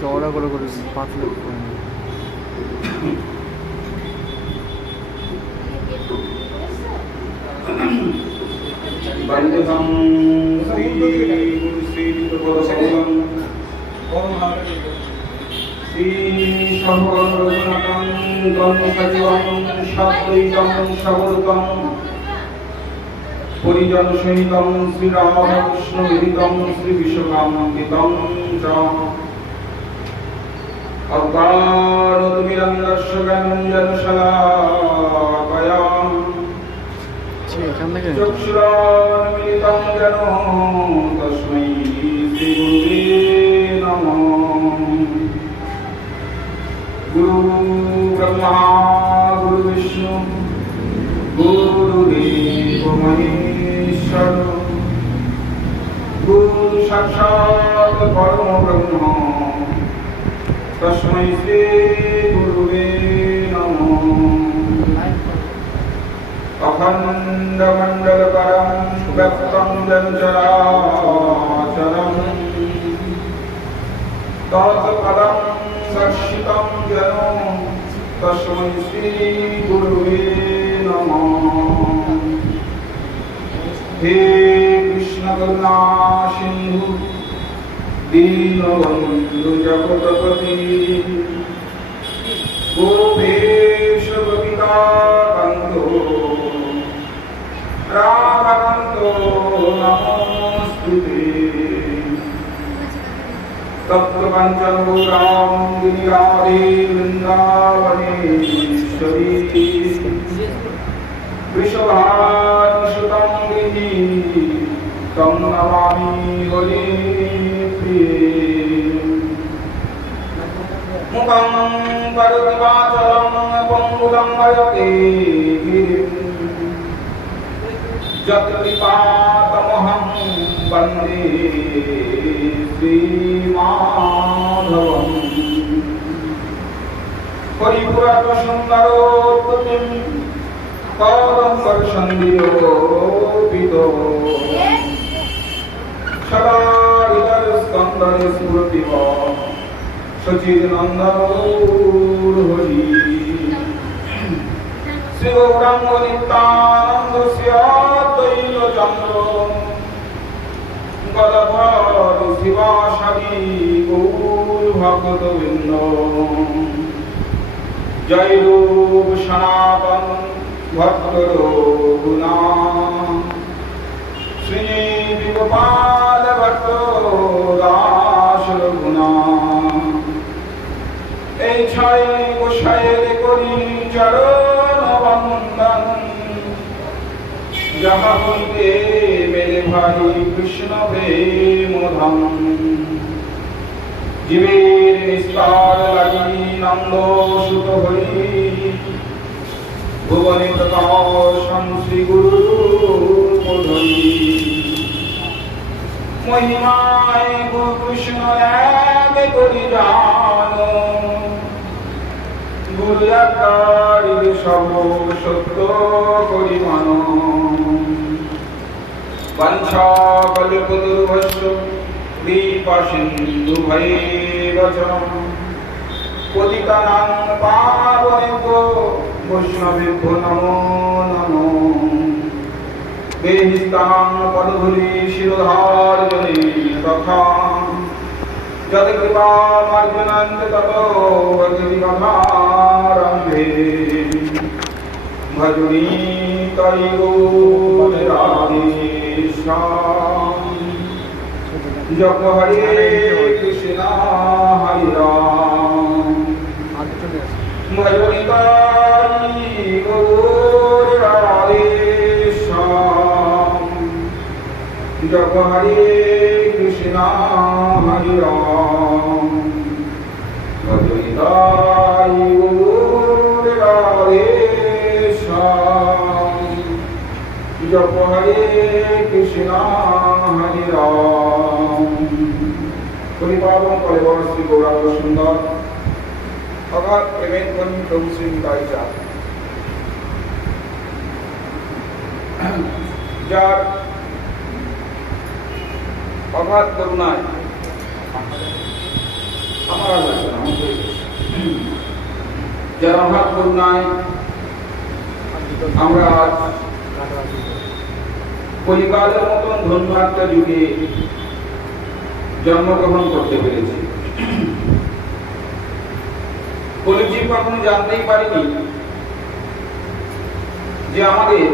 চওড়া করে করে পাতলা বন্দনা শ্রী গুরু শ্রী পরমহংস শ্রী শঙ্করনাথং সজীবং সাদ্বৈতং সবরূপং পরিজন সহিতং শ্রী রামকৃষ্ণ বিদিতং শ্রী বিশ্বকামঙ্কিতং চ অজ্ঞানতিমিরন্ধস্য জ্ঞানঞ্জনশলাকয়াং চক্ষুরান্মিলিतं যেন তস্मै শ্রীগুরুবে নমঃ। গুরু ব্রহ্মা গুরু বিষ্ণু গুরুদেব মহেশ্বর গুরু সাক্ষাৎ পরমব্রহ্ম তস্मै শ্রী গুরুবে নমঃ। অখণ্ডমণ্ডলকরং ব্যক্তং যেন চরাচরং তৎপদং দর্শিতং যেন তস্मै শ্রী গুরুবে নমঃ। হে কৃষ্ণ করুণা সিন্ধু দীনবন্ধু জগৎপতি গোপেশ গোপিকাকান্ত রাধাকান্ত নমস্তুতে। তপ্ত কাঞ্চন গৌরাঙ্গী রাধে বৃন্দাবনেশ্বরী বৃষভানুসুতং গিরি তং নমামি হরিপ্রিয়ে। মুখং কरोति वाचालं পঙ্গুলং লয়তে গিরিম যৎকৃপাতমহং বন্দে শ্রীমাধবম। হরিপুরাত সুন্দরোত্তমীম কদম্বরসন্ধিরোপিত সদা হৃদয়স্কন্দরে স্ফুরতিব সচিদানন্দমূর হরি। শ্রী গৌরাঙ্গ নিত্যানন্দস্য দ্বৈত চন্দ্র গদাধর শিবাসাদি গৌর ভক্তবৃন্দ। জয় রূপ সনাতন ভক্ত রঘুনাথ শ্রী গোপাল ভট্ট দাস রঘুনাথ। এই ছয় গোসাইয়ের করি চরণ বন্দন যাহা হইতে মেলে ভাই কৃষ্ণ প্রেম ধন। জীবের নিস্তার লাগি নন্দ সুত হরি ভুবনে প্রকাশন শ্রী গুরু ধরি। মহিমায় গুরু কৃষ্ণ এক করি জান গুরু একারির সব সত্য করি মান। বাঞ্ছা কল্পতরুভ্যশ্চ কৃপা সিন্ধু ভৈব চ পতিতানাং পাবনেভ্যো বৈষ্ণবেভ্যো নমো নমো। দেহিস্তাং পদধূলি শিরোধার্জনে তথা যৎকৃপা মার্জনান্তে ততো ভগবতি কথারম্ভে। ভজনি তৈ গৌর রাধেশ্যাম জপ হরে কৃষ্ণ হরে রাম। ভজনি তৈ গৌর রাধেশ্যাম জপ হরে কৃষ্ণ হরে রাম। ভজনি তৈ গৌর রাধেশ্যাম জপ হরে কৃষ্ণ হরে রাম। হরিপাবন কলেবর শ্রী গৌরাঙ্গ সুন্দর অগাধ প্রেমের ধনী প্রভু শ্রী নিতাই চাঁদ, যার অগাধ করুণায় আমার আর লাগবে না, আমাকে যার অভাব করুণায় আমরা কলিকালের মতন ধন্য একটা যুগে জন্মগ্রহণ করতে পেরেছি। কলিযুগ কখনো জানতেই পারিনি যে আমাদের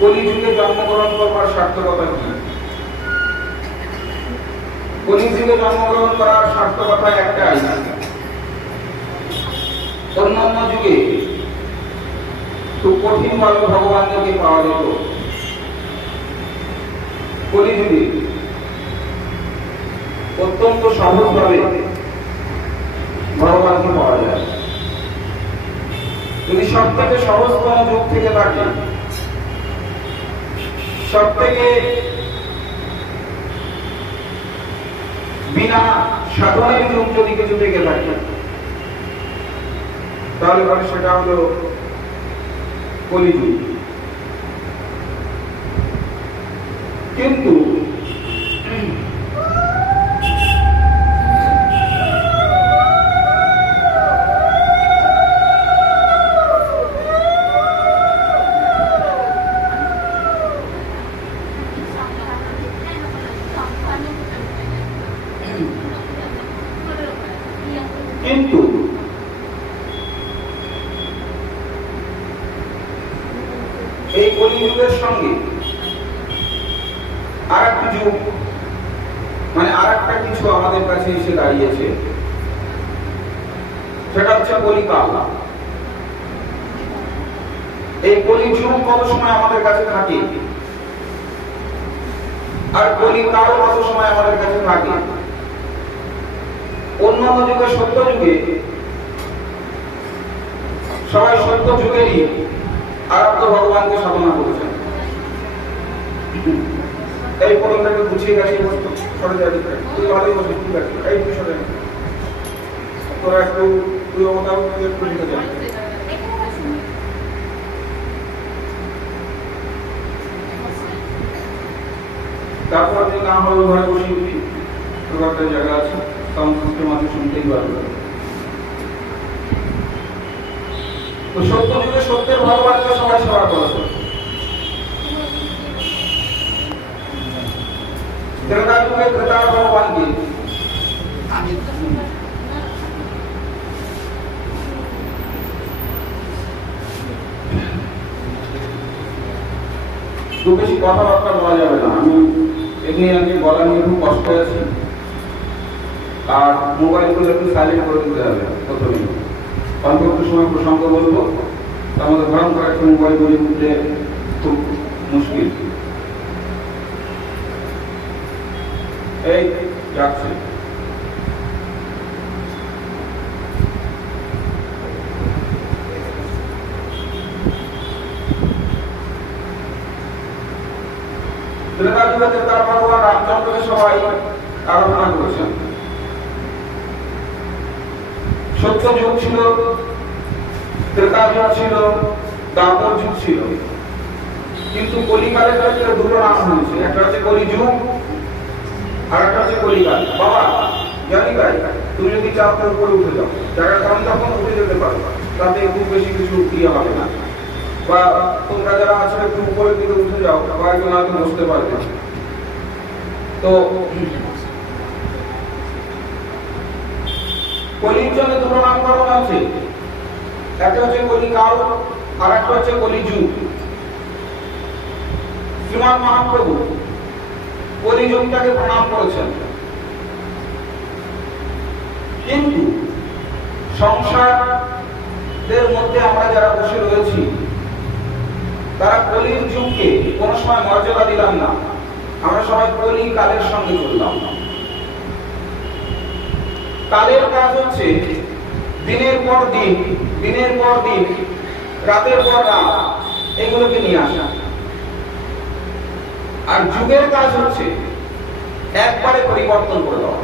কলিযুগে জন্মগ্রহণ করবার সার্থকতা কি। কলিযুগে জন্মগ্রহণ করার সার্থকতা একটাই, অন্যান্য যুগে খুব কঠিন ভাবে ভগবানকে পাওয়া যেত, কলিযুগে অত্যন্ত সহজভাবে ভগবানকে পাওয়া যায়। যদি সব থেকে সহজতম যুগ থেকে থাকে, সব থেকে বিনা সাধনের যুগ যদি কিছু থেকে থাকে, তাহলে পরে সেটা হলো কলিযুগ। কিন্তু কিন্তু এই কলিযুগের সঙ্গে আর একটা যুগ, মানে আর একটা কিছু আমাদের কাছে এসে দাঁড়িয়েছে, সেটা হচ্ছে কলিকাল। এই কলিযুগ কত সময় আমাদের কাছে থাকে আর কলিকাল কত সময় আমাদের কাছে থাকে। অন্যান্য যুগে, সত্য যুগে সবাই সত্য যুগেরই আরাধ্য ভগবানকে সাধনা করেছেন। এই পরমটাকে গুছিয়ে গাছিয়ে বসতো, সরে যাবি, তুই ভালোই বসে, ঠিক আছে, এই তুই সরে যাবি, তোরা একটু তুই ওটা একটু ঢুকে যাবি। তারপর যদি না হয় ঘরে বসে উঠি, তোর একটা জায়গা আছে, সাউন্ড সিস্টেম আছে, শুনতেই পারবে। তো সত্য যুগে সত্যের ভগবানকে সবাই সেবা করেছে, ত্রেতা যুগে ত্রেতার ভগবানকে, খুব বেশি কথাবার্তা বলা যাবে না। আমি এখানে আজকে গলা নিয়ে খুব কষ্ট আছি, আর মোবাইলগুলো একটু সাইলেন্ট করে দিতে হবে প্রথমেই। অল্প একটু সময় প্রসঙ্গ বলবো, তার মধ্যে ভয়ঙ্কর একটা মোবাইল বলে উঠলে খুব মুশকিল। এই যাচ্ছে তার ভগবান রামচন্দ্রকে সবাই আরাধনা করেছেন। সত্য যুগ ছিল, ত্রেতা যুগ ছিল, দ্বাপর যুগ ছিল, কিন্তু কলিকালের ক্ষেত্রে দুটো নাম হয়েছে, একটা হচ্ছে কলিযুগ আর একটা হচ্ছে কলিকাল। বাবা জানি তাই, তুমি যদি চাও তো উপরে উঠে যাও, জায়গা কারণ তখন উঠে যেতে পারো, তাতে খুব বেশি কিছু ইয়ে হবে না। বা তোমরা যারা আছে একটু উপরের দিকে উঠে যাও, কয়েকজন হয়তো বসতে পারবে। তো কলির জন্য দুটো নামকরণ আছে, একটা হচ্ছে কলিকাল আর একটা হচ্ছে কলিযুগ। শ্রীমান মহাপ্রভু কলিযুগটাকে প্রণাম করেছেন, কিন্তু সংসারের মধ্যে আমরা যারা বসে রয়েছি তারা কলির যুগকে কোনো সময় মর্যাদা দিলাম না, আমরা সবাই কলি কালের সঙ্গে চললাম। কালের কাজ হচ্ছে দিনের পর দিন, দিনের পর দিন, রাতের পর রাত এগুলোকে নিয়ে আসা। আর যুগের কাজ হচ্ছে একবারে পরিবর্তন করে দেওয়া।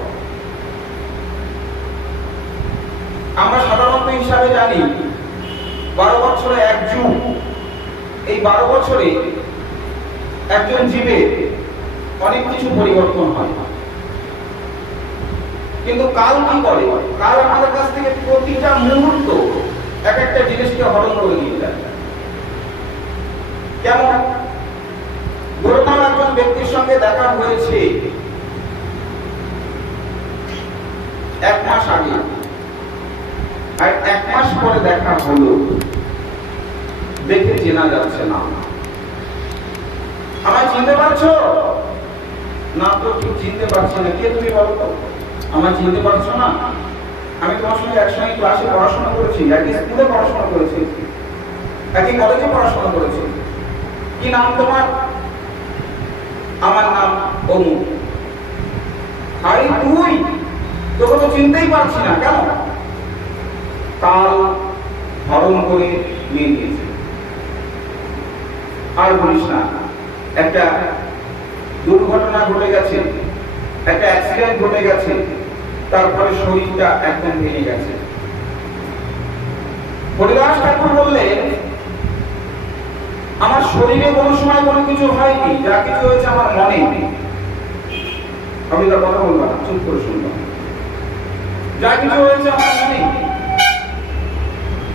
আমরা সাধারণত হিসাবে জানি 12 বছরে এক যুগ। এই 12 বছরে একজন জীবের অনেক কিছু পরিবর্তন হয়। কিন্তু কাল কি করে? কাল আমাদের কাছ থেকে প্রতিটা মুহূর্ত এক একটা জিনিসকে হরণ করে নিয়ে যায়। কেমন? ধরুন একজন ব্যক্তির সঙ্গে দেখা হয়েছে 1 মাস আগে, আর 1 মাস পরে দেখা হলো, দেখে চেনা যাচ্ছে না। আমায় চিনতে পারছো? না তো ঠিক চিনতে পারছি না। কে তুমি বলো তো? আমায় চিনতে পারছো না? আমি তোমার সঙ্গে একসঙ্গে ক্লাসে পড়াশোনা করেছি, একই স্কুলে পড়াশোনা করেছি, একই কলেজে পড়াশোনা করেছি। কি নাম তোমার? আমার নাম অমুক। আরে তুই, তোকে তো চিনতেই পারছি না। কেন? কাল হরণ করে নিয়ে গিয়েছে। আর বলিস না, একটা দুর্ঘটনা ঘটে গেছে, একটা অ্যাক্সিডেন্ট ঘটে গেছে, তারপরে শরীরটা একদম ভেঙে গেছে। হরিদাস ঠাকুর বললেন, আমার শরীরে কোনো সময় কোনো কিছু হয়নি, যা কিছু হয়েছে আমার মনে। আমি তার কথা বলবো না, চুপ করে শুনবো। যা কিছু হয়েছে আমার মনে।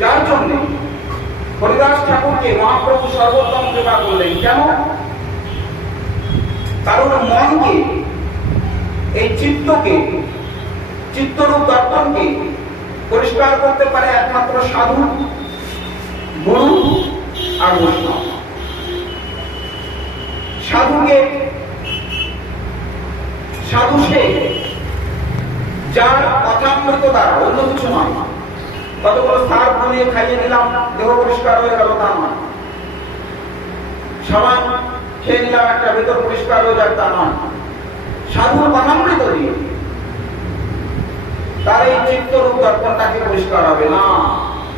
যার জন্য হরিদাস ঠাকুরকে মহাপ্রভু সর্বোত্তম কৃপা করলেন। কেন? কারণ মনকে, এই চিত্তকে, চিত্তরূপ দর্পণকে পরিষ্কার করতে পারে একমাত্র সাধু, গুরু আর বৈষ্ণব। সাধুকে, সাধু সে যার কথামৃত দ্বারা, অন্য কিছু নয়। কতগুলো সার বানিয়ে খাইয়ে দিলাম, দেহ পরিষ্কার হয়ে গেল, তা নয়। সাবান খেয়ে নিলাম, একটা ভেতর পরিষ্কার হয়ে যায়, তা নয়। সাধুর কথামৃত দিয়ে তার এই চিত্তরূপ দর্পণটাকে পরিষ্কার হবে না।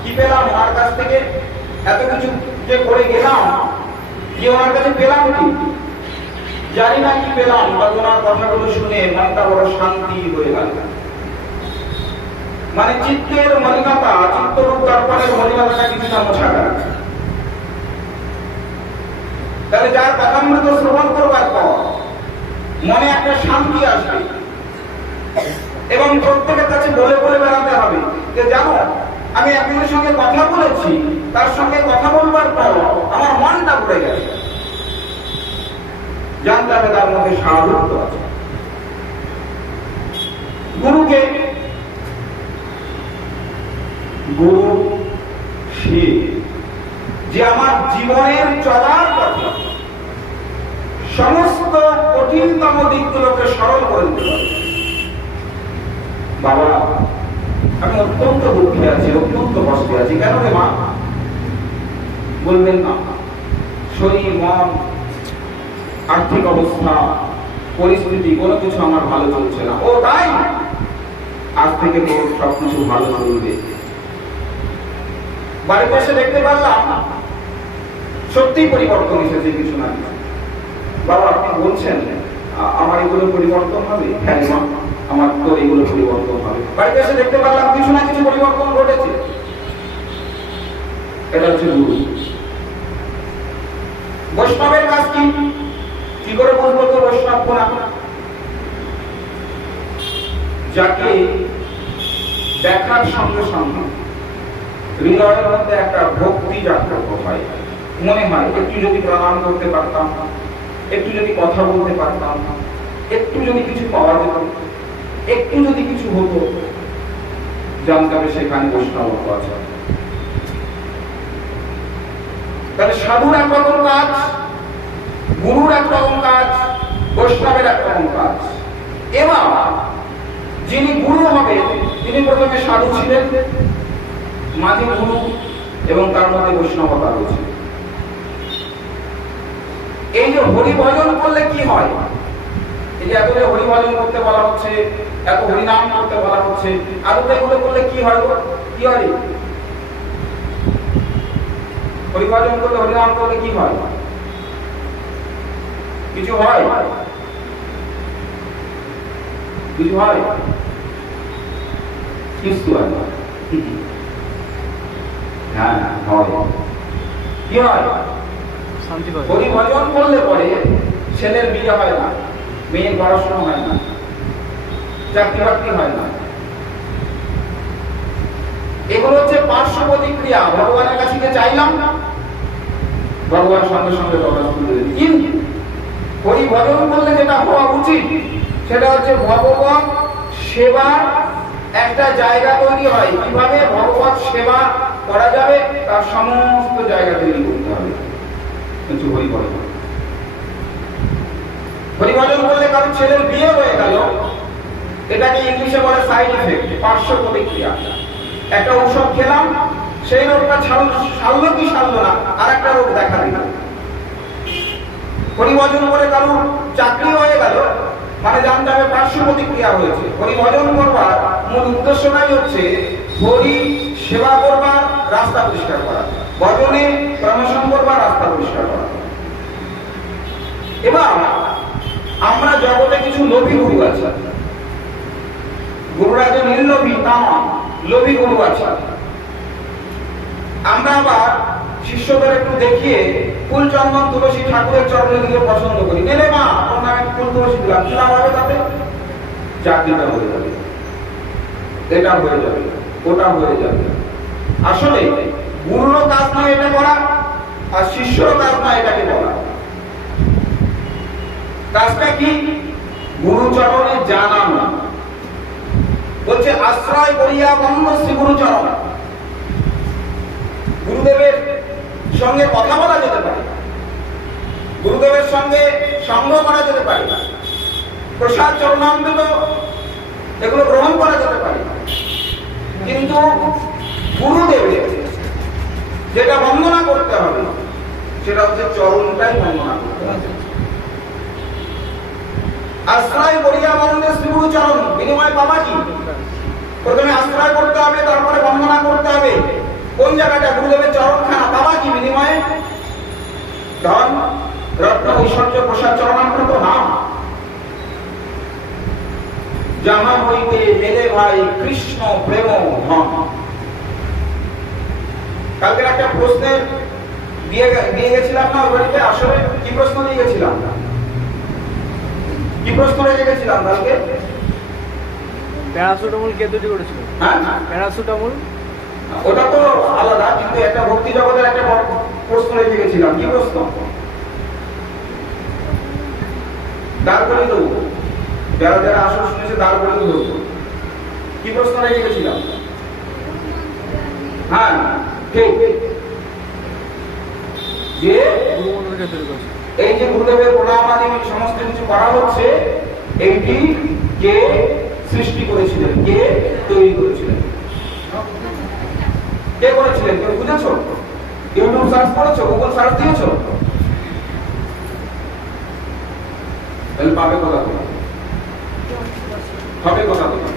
কি পেলাম ওনার কাছ থেকে? এত কিছু যে করে গেলাম, যে ওনার কাছে পেলাম কি? জানি না কি পেলাম, বা ওনার কথাগুলো শুনে মনটা বড় শান্তি হয়ে গেল। মানে চিত্তের মলিনতা, চিত্তরূপ দর্পণের মলিনতাটা কিছুটা মোছা গেল। তাহলে যার কথামৃত শ্রবণ করবার পর মনে একটা শান্তি আসবে, এবং প্রত্যেকের কাছে বলে বলে বেড়াতে হবে যে জানো, আমি একজনের সঙ্গে কথা বলেছি, তার সঙ্গে কথা বলবার পর আমার মনটা ভরে গেছে। জানতে হবে তার মধ্যে সাধুত্ব আছে। গুরুকে, গুরু সে যে আমার জীবনের চলার পথে সমস্ত কঠিনতম দিকগুলোকে সরল করে দিতে পারে। বাবা, আমি অত্যন্ত দুঃখে আছি, অত্যন্ত কষ্টে আছি। কেন রে মা? বলবেন না, শরীর, মন, আর্থিক অবস্থা, পরিস্থিতি কোনো কিছু আমার ভালো চলছে না। ও তাই? আজ থেকে তো সবকিছু ভালো চলবে। বাড়িতে এসে দেখতে পারলাম সত্যিই পরিবর্তন এসেছে কিছু না কিছু। বাবা, আপনি বলছেন আমার এগুলো পরিবর্তন হবে? হ্যাঁ মা, আমার তো এগুলো পরিবর্তন হবে। বাড়িতে এসে দেখতে পারলাম কিছু না কিছু পরিবর্তন ঘটেছে। এটা হচ্ছে গুরু। বৈষ্ণবের কাজ কি? কি করে বলবো তো বৈষ্ণব কোন? যাকে দেখার সঙ্গে সঙ্গে হৃদয়ের মধ্যে একটা ভক্তি জাগ্রত হয়, মনে হয় একটু যদি প্রণাম করতে পারতাম, একটু যদি কথা বলতে পারতাম, একটু যদি কিছু পাওয়া যেত, একটু যদি কিছু হতো, জানতে হবে সেখানে বৈষ্ণবত্ব আছে। তাহলে সাধুর একরকম কাজ, গুরুর একরকম কাজ, বৈষ্ণবের একরকম কাজ। এবার যিনি গুরু হবে তিনি প্রথমে সাধু ছিলেন, মাঝে গুরু, এবং তার মধ্যে বৈষ্ণবতা রয়েছে। এই যে হরিভজন করলে কি হয়? এই যে এত যে হরিভজন করতে বলা হচ্ছে, এত হরিনাম করতে বলা হচ্ছে, আর এগুলো করলে কি হয়? কি হয়? হরিভজন করলে, হরিনাম করলে কি হয়? কিছু হয়? কিছু হয়? কিছু হয়? হ্যাঁ, হয়। কি হয়? হরিভজন করলে পরে ছেলের বিয়ে হয় না, মেয়ের পড়াশোনা হয় না, চাকরি বাকরি হয় না। এগুলো হচ্ছে পার্শ্ব প্রতিক্রিয়া। ভগবানের কাছে গিয়ে চাইলাম, ভগবান সঙ্গে সঙ্গে কিন্তু হরি ভজন করলে যেটা হওয়া উচিত সেটা হচ্ছে ভগবত সেবার একটা জায়গা তৈরি হয়। কিভাবে ভগবত সেবা করা যাবে তার সমস্ত জায়গা তৈরি করতে হবে। কিন্তু হরিভজন করলে কারণ ছেলের বিয়ে হয়ে গেল, এটাকে ইংলিশে বলে সাইড ইফেক্ট, পার্শ্ব প্রতিক্রিয়া। একটা ঔষধ খেলাম, সেই রোগটা সারলো কি সারলো না, আর একটা রোগ দেখা দিল। হরিভজন করে কারোর চাকরি হয়ে গেল, মানে জানতে হবে পার্শ্ব প্রতিক্রিয়া হয়েছে। হরিভজন করবার মূল উদ্দেশ্যটাই হচ্ছে হরি সেবা করবার, রাস্তা পরিষ্কার করা, ভজনে প্রমোশন করবার, রাস্তা পরিষ্কার করা। এবার আমরা জগতে কিছু লোভী গুরু আছে, গুরুরা যে নির্লোভী তা নয়, লোভী গুরু আছে। আমরা আবার শিষ্যদের একটু দেখিয়ে ফুল চন্দন তুলসী ঠাকুরের চরণে দিলে পছন্দ করি। নেলে মা ওর নামে ফুল তুলসী দিলাম, কি লাভ হবে তাতে? চাকরিটা হয়ে যাবে, এটা হয়ে যাবে, ওটা হয়ে যাবে। আসলে গুরুরও কাজ নয় এটা করা, আর শিষ্যরও কাজ নয় এটাকে বলা। কাজটা কি? গুরু চরণে জানানো। বলছে আশ্রয় করিয়া বন্ধ শ্রী গুরু চরণ। গুরুদেবের সঙ্গে কথা বলা যেতে পারে, গুরুদেবের সঙ্গে সঙ্গ করা যেতে পারে, প্রসাদ চরণামৃত এগুলো গ্রহণ করা যেতে পারে, কিন্তু গুরুদেবের যেটা বন্দনা করতে হবে সেটা হচ্ছে চরণটাই বন্দনা করতে হবে। আশ্রয় করিয়া বন্দে শ্রী গুরু চরণ, বিনিময় পাবা কি? প্রথমে আশ্রয় করতে হবে, তারপরে বন্দনা করতে হবে। কোন জায়গাটা? গুরুদেবের চরণখানা। পাবা কি বিনিময়ে? ধন, রত্ন, ঐশ্বর্য, প্রসাদ, চরণামৃত না। যাহা হইতে মেলে ভাই কৃষ্ণ প্রেম ধন। কালকে একটা প্রশ্নের দিয়ে গেছিলাম না ওই বাড়িতে? আসলে কি প্রশ্ন দিয়ে গেছিলাম? কি প্রশ্ন রেখে গেছিলাম কালকে? প্যারাসিটামল কে তৈরি করেছিল? হ্যাঁ, প্যারাসিটামল ওটা তো আলাদা, কিন্তু একটা ভক্তি জগতের একটা প্রশ্ন রেখে গেছিলাম। কি প্রশ্ন? দাঁড় করে দেবো, যারা যারা আসল শুনেছে দাঁড় করে দেবো। কি প্রশ্ন রেখে গেছিলাম? হ্যাঁ ঠিক, যে এই যে গুরুদেবের প্রণাম আদি সমস্ত কিছু করা হচ্ছে, এইটি কে সৃষ্টি করেছিলেন, কে তৈরি করেছিলেন, কে করেছিলেন? কেউ বুঝেছো? ইউটিউব সার্চ করেছো, গুগল সার্চ দিয়েছো? তাহলে পাবে কথা বলো, হবে কথা বলো।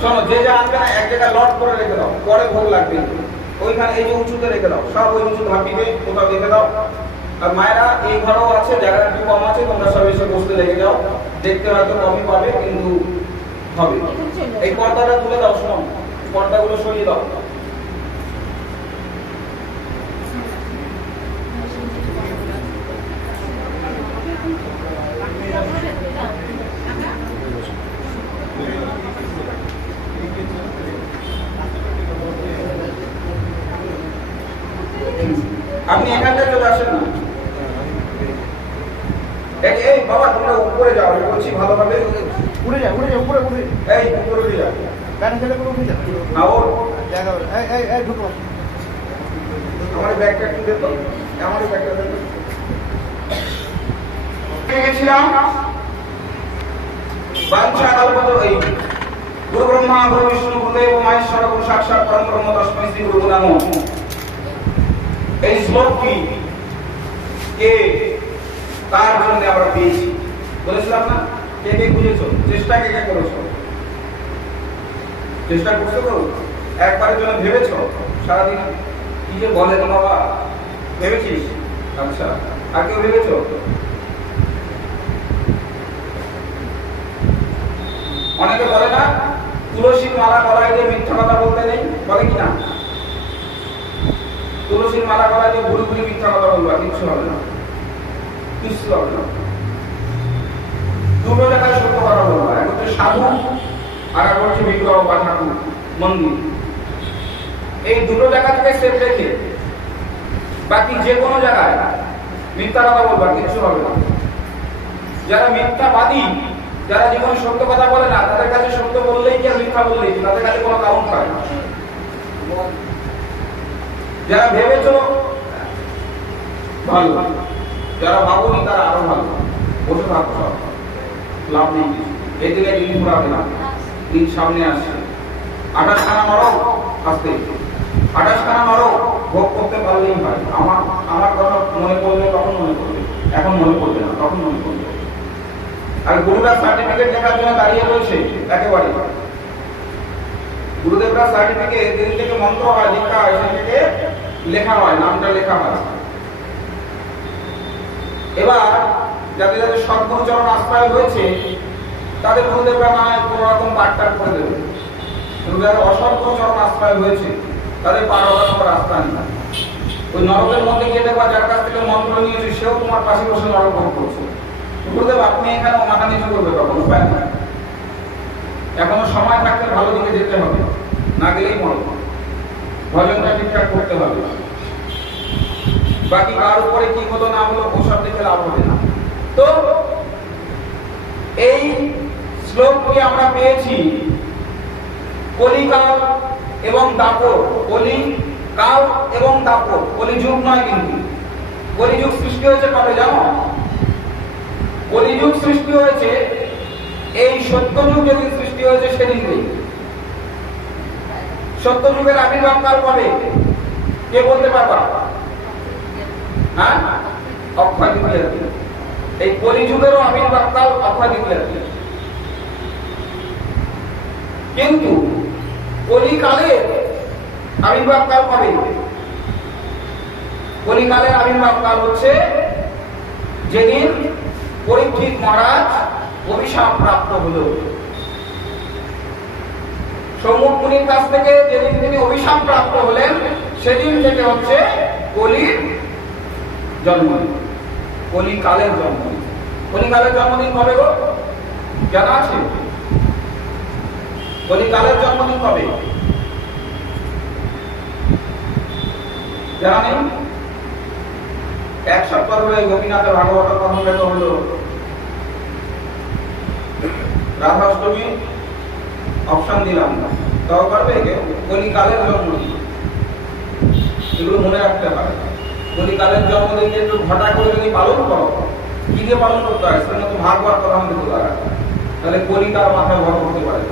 শোনো, যে যা আনবে না এক জায়গায় লট করে রেখে দাও, পরে ভোগ লাগবে। ওইখানে এই যে উঁচুতে রেখে দাও, সব ওই উঁচু ভাবিবে কোথাও রেখে দাও। আর মায়েরা এই ঘরেও আছে, জায়গা একটু কম আছে, তোমরা সব এসে বসতে লেগে যাও। দেখতে হয়তো কমই পাবে, কিন্তু হবে। এই পর্দাটা তুলে দাও, শোনো, পর্দাগুলো সরিয়ে দাও। আপনি এখানটা চলে আসেন না। এই বাবা, তোমরা উপরে যাও, বলছি ভালোভাবে। উড়ে যা, উড়ে যা, উপরে উড়ে। এই উপরে উঠে যাও, গাড়ি ছেড়ে করে উঠে যা। না ওর জায়গা এই ঢুকো। আমার ব্যাগটা একটু দে তো, আমার ব্যাগটা দে তো। গেছিলাম বাঞ্ছা কল্পত এই গুরু ব্রহ্মা গুরু বিষ্ণু গুরুদেব মহেশ্বর গুরু সাক্ষাৎ পরম ব্রহ্ম তস্মৈ শ্রী গুরু নমঃ। এই শ্লোকটি কে তার জন্য আমরা পেয়েছি বলেছিলাম না? কে কে বুঝেছো? চেষ্টা কে কে করেছো? চেষ্টা করছো তো? একবারের জন্য ভেবেছো? সারাদিন কি যে বলে তো বাবা, ভেবেছিস? আচ্ছা, আর কেউ ভেবেছো? অনেকে বলে না তুলসীর মালা গলায় দিয়ে মিথ্যা কথা বলতে নেই, বলে কি না? তুলসীর মালা গলায় দিয়ে ঘুরে ঘুরে মিথ্যা কথা বলবা, কিচ্ছু হবে না, কিচ্ছু হবে না। দুটো জায়গায় সত্য কথা বলবা, এক হচ্ছে সাধু আর একটা হচ্ছে বিগ্রহ বা ঠাকুর মন্দির। এই দুটো জায়গা থেকে সেফ রেখে বাকি যে কোনো জায়গায় মিথ্যা কথা বলবার কিছু হবে না। যারা মিথ্যাবাদী, যারা জীবনে সত্য কথা বলে না, তাদের কাছে সত্য বললেই কি আর মিথ্যা বললেই কি, তাদের কাছে কোনো কারণ পায় না। যারা ভেবেছো ভালো, যারা ভাবনি তারা আরো ভালো। বসে থাকো, সব লাভ নেই। এদিকে দিন ঘুরাবে না, দিন সামনে আসছে। 28 খানা মারো, আসতে 28 খানা মারো, ভোগ করতে পারলেই হয়। আমার কথা মনে পড়লে তখন মনে পড়বে, এখন মনে পড়বে না, তখন মনে পড়বে। আর গুরুরা সার্টিফিকেট লেখার জন্য দাঁড়িয়ে রয়েছে একেবারে। গুরুদেবরা সার্টিফিকেট দিন থেকে মন্ত্র হয়, লেখা হয়, সেটাকে লেখা হয়, নামটা লেখা হয়। এবার যাদের যাদের সদ্গুরুচরণ আশ্রয় হয়েছে তাদের গুরুদেবরা না হয় কোনো রকম পাঠটাট করে দেবে, কিন্তু যাদের অসদ্গুরুচরণ আশ্রয় হয়েছে তাদের পার হওয়ার কোনো রাস্তা নেই। ওই নরকের মধ্যে গিয়ে দেখবা যার কাছ থেকে মন্ত্র নিয়েছে সেও তোমার পাশে বসে নরক ভোগ করছে। গুরুদেব আপনি এখানে মাথা নিচু করবে, তখন উপায় নাই। এখনো সময় থাকতে ভালো দিকে যেতে হবে, না গেলেই মরব। ভজনটা ঠিকঠাক করতে হবে। বাকি কার উপরে কি হলো না হলো ওসব দেখে লাভ হবে না। তো এই শ্লোকটি আমরা পেয়েছি কলিকাল এবং দাপর। কলিকাল এবং দাপর, কলিযুগ নয় কিন্তু। কলিযুগ সৃষ্টি হয়েছে কবে জানো? কলিযুগ সৃষ্টি হয়েছে এই সত্যযুগ যেদিন সৃষ্টি হয়েছে সেদিন থেকে। সত্যযুগের আবির্ভাব কাল কবে কে বলতে পারবা? হ্যাঁ, অক্ষয় তৃতীয়া। এই কলিযুগেরও আবির্ভাব কাল অক্ষয় তৃতীয়া। কিন্তু কলিকালের আবির্ভাব কাল কবে? কলিকালের আবির্ভাব কাল হচ্ছে যেদিন পরীক্ষিত মহারাজ অভিশাপ প্রাপ্ত হলো। সৌমুখ মুনির কাছ থেকে যেদিন তিনি অভিশাপ প্রাপ্ত হলেন সেদিন থেকে হচ্ছে কলির জন্মদিন, কলিকালের জন্মদিন। কলিকালের জন্মদিন কবে গো জানা আছে? কলিকালের জন্মদিন কবে জানা নেই? এক সপ্তাহ ধরে গোপীনাথের ভাগবত কথা লেখা হলো। রাধাষ্টমী অপশন দিলাম না, তাও পারবে কেউ? কলিকালের জন্মদিন, এগুলো মনে রাখতে হবে। কলিকালের জন্মদিনকে একটু ঘটা করে যদি পালন করো, কি দিয়ে পালন করতে হয় সেটা তো ভাগবত কথা আমি দিতে পারা, তাহলে কলিকাল মাথায় ভর করতে পারে।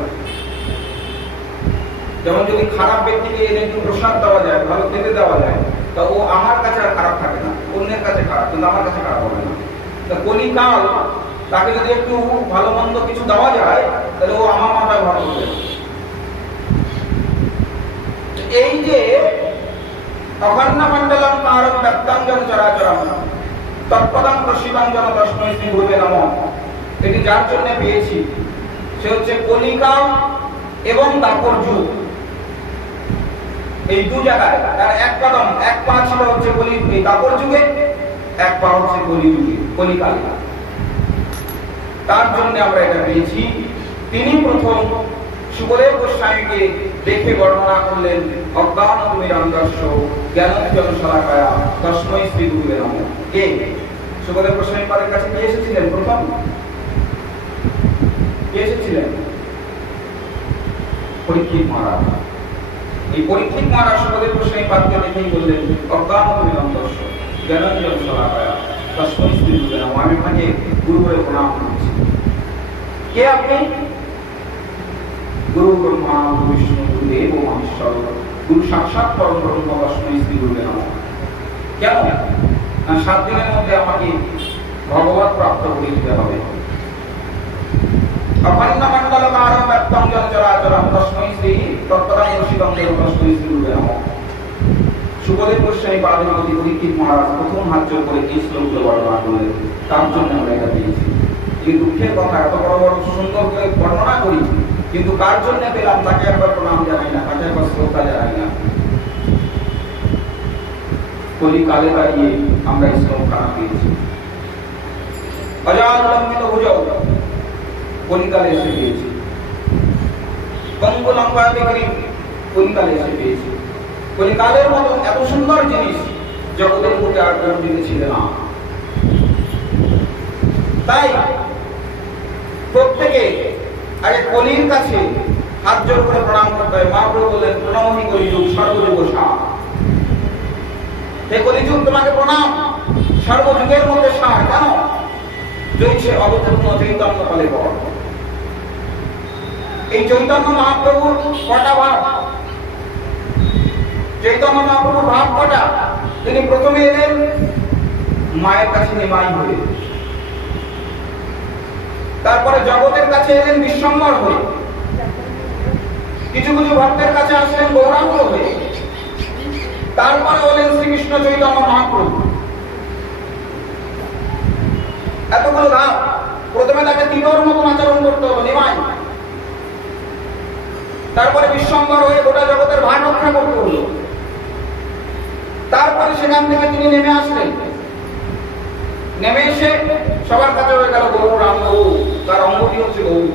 যেমন যদি খারাপ ব্যক্তিকে এনে একটু প্রসাদ দেওয়া যায়, ভালো খেতে দেওয়া যায়, তা ও আমার কাছে আর খারাপ থাকে না, অন্যের কাছে খারাপ, কিন্তু আমার কাছে খারাপ হবে না। তা কলিকাল তাকে যদি একটু ভালো মন্দ কিছু দেওয়া যায় তাহলে ও আমার মাথায় ভর করবে। এই যে অখণ্ডমণ্ডলং কারং ব্যক্তাঞ্জন চরাচরম তৎপদং প্রসীদাঞ্জন তস্মৈ শ্রী গুরুবে নমঃ, এটি যার জন্য পেয়েছি সে হচ্ছে কলিকাল এবং দাপর যুগ। এই দু জায়গায় তার এক কদম, এক পা ছিল হচ্ছে দাপর যুগে, এক পা হচ্ছে কলি যুগে, কলিকালে। তার জন্য আমরা এটা পেয়েছি। তিনি প্রথম সুখদেব গোস্বামীকে দেখে বর্ণনা করলেন অজ্ঞানতিমিরান্ধস্য জ্ঞানাঞ্জন শলাকায়া তস্মৈ শ্রী গুরুবে নমঃ। কে? সুখদেব গোস্বামী পাদের কাছে কে এসেছিলেন প্রথম? কে এসেছিলেন? পরীক্ষিত মহারাজ। এই পরীক্ষিত মহারাজ সুখদেব গোস্বামী পাদকে দেখেই বললেন অজ্ঞানতিমিরান্ধস্য জ্ঞানাঞ্জন শলাকায়া তস্মৈ শ্রী গুরুবে নমঃ। আমি আপনাকে গুরু বলে প্রণাম করছি। কে আপনি? গুরু ব্রহ্মা গুরু বিষ্ণু গুরুদেব মহেশ্বর গুরু সাক্ষাৎ পরম ব্রহ্ম তস্মৈ শ্রী গুরুবে নমঃ। কেন না 7 দিনের মধ্যে আমাকে ভগবত প্রাপ্ত করে দিতে হবে। অখণ্ডমণ্ডলকারং ব্যক্তাঞ্জন চরাচরম তস্মৈ শ্রী তৎপদং প্রসীদং তস্মৈ শ্রী গুরুবে নমঃ। সুখদেব গোস্বামী পাদের প্রতি পরীক্ষিত মহারাজ প্রথম হাত জোর করে এই শ্লোকগুলো বর্ণনা করলেন। তার জন্য আমরা এটা পেয়েছি। এই দুঃখের কথা এত বড় বড় সুন্দর করে বর্ণনা করি, কিন্তু কার জন্য পেলাম তাকে একবার প্রণাম জানাই না, তাকে একবার শ্রদ্ধা জানাই না। কলিকালে দাঁড়িয়ে আমরা এই শ্লোকখানা পেয়েছি। অজানুলম্বিত ভুজৌ কলিকালে এসে পেয়েছি। কঙ্গ লঙ্কা বিক্রি কলিকালে এসে পেয়েছে। কলিকালের মতো এত সুন্দর জিনিস জগতের মধ্যে আর কোনো দিকে ছিল না। তাই প্রত্যেকে আগে কলির কাছে হাত জোর করে প্রণাম করতে হয়। মহাপ্রভু বললেন, প্রণামী কলিযুগ সর্বযুগ সার। হে কলিযুগ, তোমাকে প্রণাম, সর্বযুগের মধ্যে সার। কেন? জয়ছে অবতীর্ণ চৈতন্য কালে বর। এই চৈতন্য মহাপ্রভুর কটা ভাব? চৈতন্য মহাপ্রভুর ভাব কটা? তিনি প্রথমে এলেন মায়ের কাছে নিমাই হয়ে, তারপরে জগতের কাছে এলেন বিশ্বম্বর হয়ে, কিছু কিছু ভক্তের কাছে আসলেন গৌরাঙ্গ হয়ে, তারপরে হলেন শ্রীকৃষ্ণ চৈতন্য মহাপ্রভু। এতগুলো ধাপ। প্রথমে তাকে তিলোর মতন আচরণ করতে হলো, নিমাই। তারপরে বিশ্বম্বর হয়ে গোটা জগতের ভার রক্ষা করতে হলো। তারপরে সেখান থেকে তিনি নেমে আসলেন। নেমে এসে সবার কাছে হয়ে গেল গৌরাঙ্গ, তার অঙ্গটি হচ্ছে গৌর।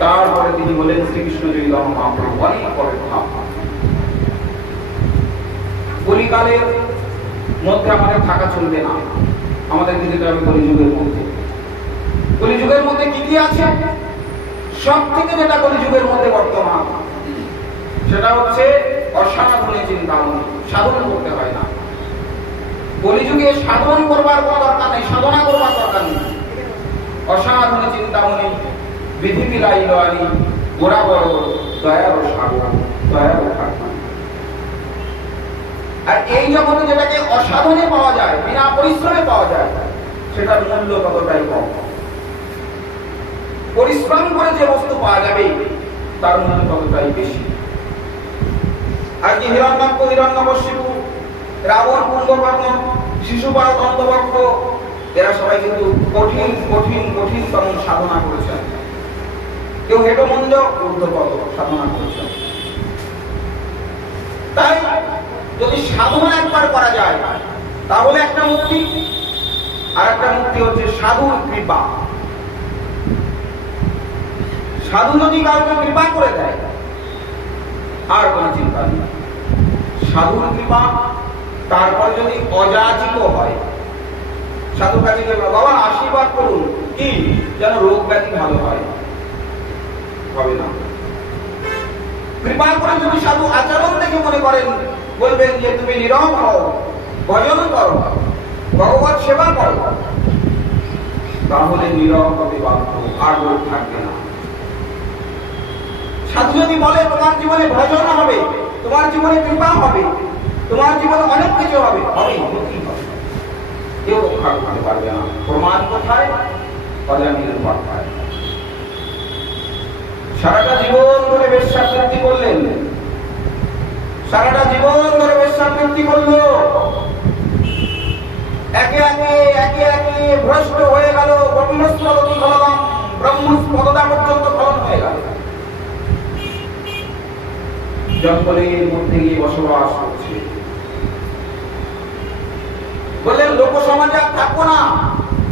তারপরে তিনি বলেন শ্রীকৃষ্ণ চৈতন্য মহাপ্রভু। অনেক পরের ভাব। কলিকালের মধ্যে আমাদের থাকা চলবে না, আমাদেরকে যেতে হবে কলিযুগের মধ্যে। কলিযুগের মধ্যে কি কি আছে? সব থেকে যেটা কলিযুগের মধ্যে বর্তমান, সেটা হচ্ছে অসাধনে চিন্তামণি। সাধন করতে হয় না কলিযুগে। সাধন করবার কোনো দরকার নেই, সাধনা করবার দরকার নেই। অসাধনে চিন্তামণি বিধি বিলাইল আনি, গোড়া বড় দয়ার সাগর, দয়ার ঠাকুর। আর এই জগতে যেটাকে অসাধনে পাওয়া যায়, বিনা পরিশ্রমে পাওয়া যায়, সেটার মূল্য ততটাই কম। পরিশ্রম করে যে বস্তু পাওয়া যাবে তার মূল্য ততটাই বেশি। আজকে হিরণ্যাক্ষ, হিরণ্যকশিপু, রাবণ, কুম্ভকর্ণ, শিশুপাল, দন্তবক্র, এরা সবাই কিন্তু কঠিন কঠিন কঠিন তমন সাধনা করেছেন। কেউ হেটমন্দ, ঊর্ধ্বপদ সাধনা করেছেন। তাই যদি সাধনা একবার করা যায় তাহলে একটা মুক্তি। আর একটা মুক্তি হচ্ছে সাধুর কৃপা। সাধু যদি কাউকে কৃপা করে দেয় আর কোন চিন্তা নেই। সাধুর কৃপা। তারপর যদি অযাচিত হয়, সাধুর কাছে গেল, বাবা আশীর্বাদ করুন, কি যেন রোগ ব্যাধি ভালো হয়, হবে না। কৃপা করে যদি সাধু আচরণ দেখে মনে করেন, বলবেন যে তুমি নীরব হও, ভজন করো, ভগবত সেবা করো, তাহলে নীরব হবে বাধ্য, আর রোগ থাকবে না। সাধু যদি বলে তোমার জীবনে ভজন হবে, তোমার জীবনে কৃপা হবে, তোমার জীবনে অনেক কিছু হবে, কেউ রক্ষা করতে পারবে না। প্রমাণ কোথায়? অজামিলের কথায়। সারাটা জীবন ধরে বেশ্যাবৃত্তি করলেন, সারাটা জীবন ধরে বেশ্যাবৃত্তি করলো, একে একে একে একে ভ্রষ্ট হয়ে গেল। ব্রহ্মস্পদতা পর্যন্ত খনন হয়ে গেল। জঙ্গলের মধ্যে গিয়ে বসবাস করছে। বললেন লোক সমাজে আর থাকবো না।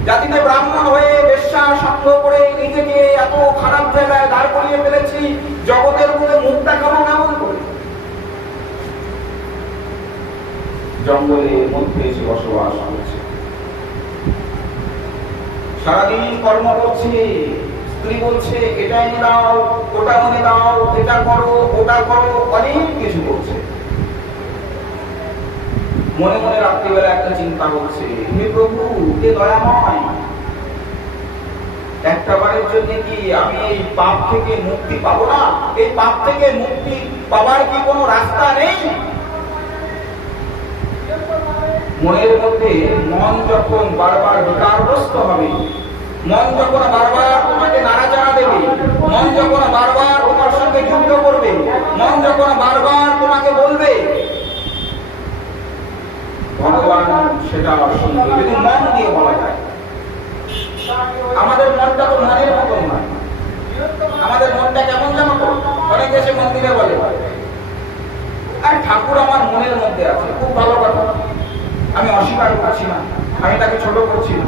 জাতিতে ব্রাহ্মণ হয়ে বেশ্যা সঙ্গ করে নিজেকে এত খারাপ জায়গায় দাঁড় করিয়ে ফেলেছি, জগতের মধ্যে মুখ দেখাবো কেমন করে? জঙ্গলের মধ্যে এসে বসবাস করছে। সারাদিন কর্ম করছে। স্ত্রী বলছে এটা এনে দাও, ওটা এনে দাও, এটা করো, ওটা করো, অনেক কিছু করছে। মনে মনে রাত্রিবেলা একটা চিন্তা হচ্ছে, হে প্রভু, কে দয়াময়, একটা বারের জন্য কি আমি এই পাপ থেকে মুক্তি পাবো না? এই পাপ থেকে মুক্তি পাওয়ার কি কোনো রাস্তা নেই? মনের মধ্যে মন যখন বারবার বিকারগ্রস্ত হবে, মন যখন বারবার তোমাকে নাড়াচাড়া দেবে, মন যখন বারবার তোমার সঙ্গে যুদ্ধ করবে, মন যখন বারবার তোমাকে বলবে, ভগবান সেটা শুনবে। যদি মন দিয়ে বলা যায়। আমাদের মনটা তো মনের মতন নয়। আমাদের মনটা কেমন জানো তো? অনেকে এসে মন্দিরে বলে আর ঠাকুর আমার মনের মধ্যে আছে, খুব ভালো কথা, আমি অস্বীকার করছি না, আমি তাকে ছোট করছি না।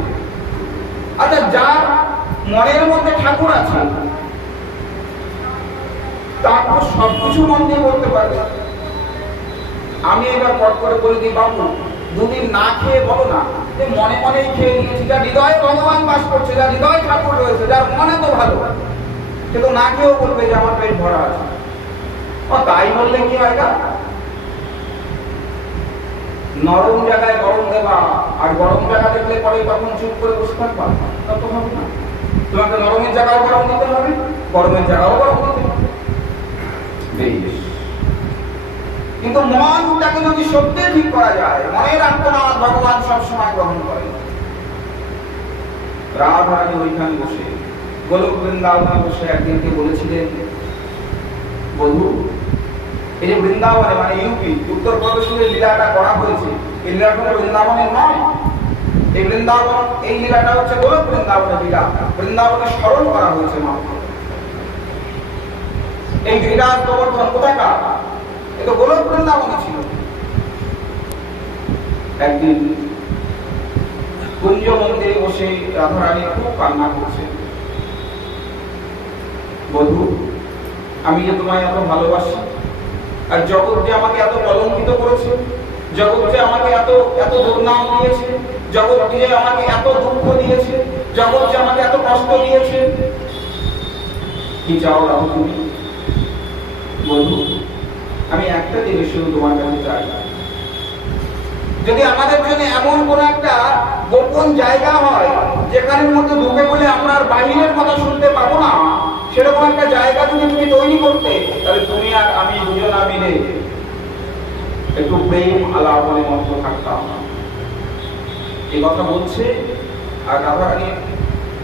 আচ্ছা, যার মনের মধ্যে ঠাকুর আছে, তারপর সবকিছু মন দিয়ে করতে পারবে। আমি এবার পট করে বলে দিই, বাবু দুদিন না খেয়ে বলো না যে মনে মনেই খেয়ে নিয়েছি, যার হৃদয়ে ভগবান বাস করছে, যার হৃদয়ে ঠাকুর রয়েছে, যার মনে তো ভালো, সে তো না খেয়েও বলবে যে আমার পেট ভরা আছে। তাই বললে কি হয় না? নরম জায়গায় গরম দেবা, আর গরম জায়গা দেখলে পরে তখন চুপ করে বসে থাকবা, তা তো হবে না। তোমাকে নরমের জায়গাও গরম দিতে হবে, গরমের জায়গাও গরম দিতে হবে। বেশ, কিন্তু মনটাকে যদি সত্যি ঠিক করা যায়, মনের আত্মনাথ ভগবান সবসময় গ্রহণ করেন। রাধারানী ওইখানে বসে, গোলক বৃন্দাবনে বসে একদিনকে বলেছিলেন, বধূ এই যে বৃন্দাবনে মানে ইউপি উত্তরপ্রদেশের লীলাটা করা হয়েছে, এই লীলাটা বৃন্দাবনের নয়। এই বৃন্দাবন, এই লীলাটা হচ্ছে গোলক বৃন্দাবনের লীলা, বৃন্দাবনে স্মরণ করা হয়েছে মাত্র। এই গিরিরাজ গোবর্ধন কোথাকার? এ তো গোলক বৃন্দাবনে ছিল। একদিন কুঞ্জ মন্দিরে বসে রাধারানী খুব কান্না করছে, বধূ আমি যে তোমায় এত ভালোবাসি, আর জগৎ যে আমাকে এত কলঙ্কিত করেছে, জগৎ যে আমাকে এত এত দুর্নাম দিয়েছে, জগৎ যে আমাকে এত দুঃখ দিয়েছে, জগৎ যে আমাকে এত কষ্ট দিয়েছে, কি চাও রাহু তুমি? বন্ধু আমি একটা জিনিস শুধু তোমার কাছে চাই, যদি আমাদের জন্য এমন কোন একটা গোপন জায়গা হয় যেখানের মধ্যে ঢুকে বলে আমরা আর বাহিরের কথা শুনতে পাবো না, সেরকম একটা জায়গা যদি তুমি তৈরি করতে, তাহলে তুমি আর আমি দুজনা মিলে একটু প্রেম আলাপনে মত থাকতাম। এই কথা বলছে, আর রাধারানীর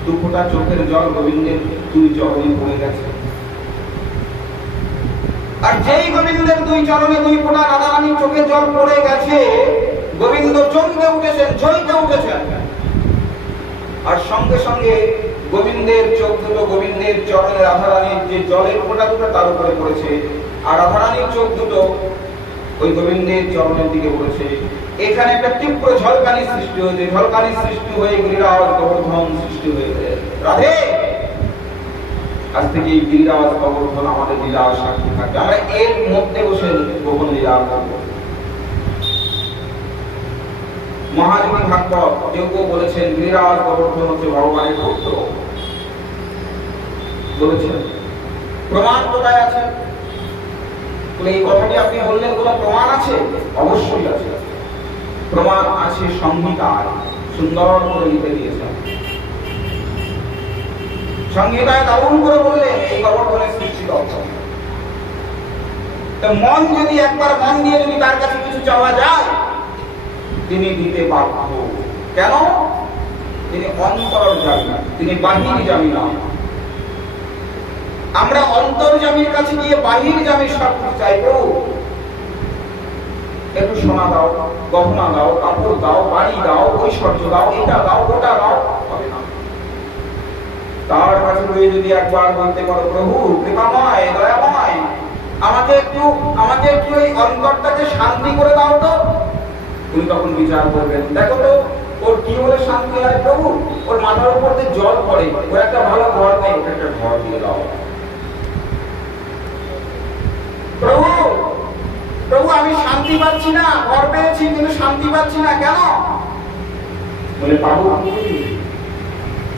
দুঃখটা চোখের জল গোবিন্দের দুই চরণে পড়ে গেছে। আর যেই গোবিন্দের দুই চরণে দুই ফোঁটা রাধারানীর চোখের জল পড়ে গেছে, গোবিন্দ চমকে উঠেছেন, ঝলকে উঠেছেন। আর সঙ্গে সঙ্গে গোবিন্দের চোখ দুটো গোবিন্দের চরণে রাধারানীর যে জলের ফোঁটা দুটো তার উপরে পড়েছে, আর রাধারানীর চোখ দুটো ওই গোবিন্দের চরণের দিকে পড়েছে। এখানে একটা তীব্র ঝলকানি সৃষ্টি হয়েছে, ঝলকানি সৃষ্টি হয়ে গিরিরাজ গোবর্ধন সৃষ্টি হয়েছে। রাধে, আজ থেকে এই গিরিরাজ গোবর্ধন আমাদের লীলার সাক্ষী থাকবে, আমরা এর মধ্যে বসে গোপন লীলা করব। মহাযোগী ভাগবত কেউ কেউ বলেছেন গিরিরাজ গোবর্ধন হচ্ছে ভগবানের পুত্র বলেছেন। প্রমাণ কোথায় আছে? এই কথাটি আপনি বললেন কোন প্রমাণ আছে? অবশ্যই আছে, প্রমাণ আছে সংহিতায়, সুন্দর করে লিখে দিয়েছেন। সংহিতায় দারুণ করে বললেন এই গোবর্ধনের সৃষ্টি তত্ত্ব। মন যদি একবার মন দিয়ে যদি তার কাছে কিছু চাওয়া যায়, তিনি দিতে বাধ্য। কেন? তিনি অন্তর্যামী, তিনি বাহিরযামী না। আমরা অন্তর্যামীর কাছে গিয়ে বাহিরযামীর সব চাইবো, একটু সোনা দাও, গহনা দাও, কাপড় দাও, বাড়ি দাও, ঐশ্বর্য দাও, এটা দাও, ওটা দাও, হবে না। তার কাছে গিয়ে যদি একবার বলতে পারো, প্রভু কৃপাময়, দয়াময়, আমাকে একটু এই অন্তরটাকে শান্তি করে দাও তো, তুমি তখন বিচার করবেন, দেখো তো ওর কি হলে শান্তি হয় প্রভু? ওর মাথার উপর দিয়ে জল পড়ে, ওর একটা ভালো ঘর নেই, ওকে একটা ঘর দিয়ে দাও। প্রভু প্রভু আমি শান্তি পাচ্ছি না, ঘর পেয়েছি কিন্তু শান্তি পাচ্ছি না, কেন? বলে পাবো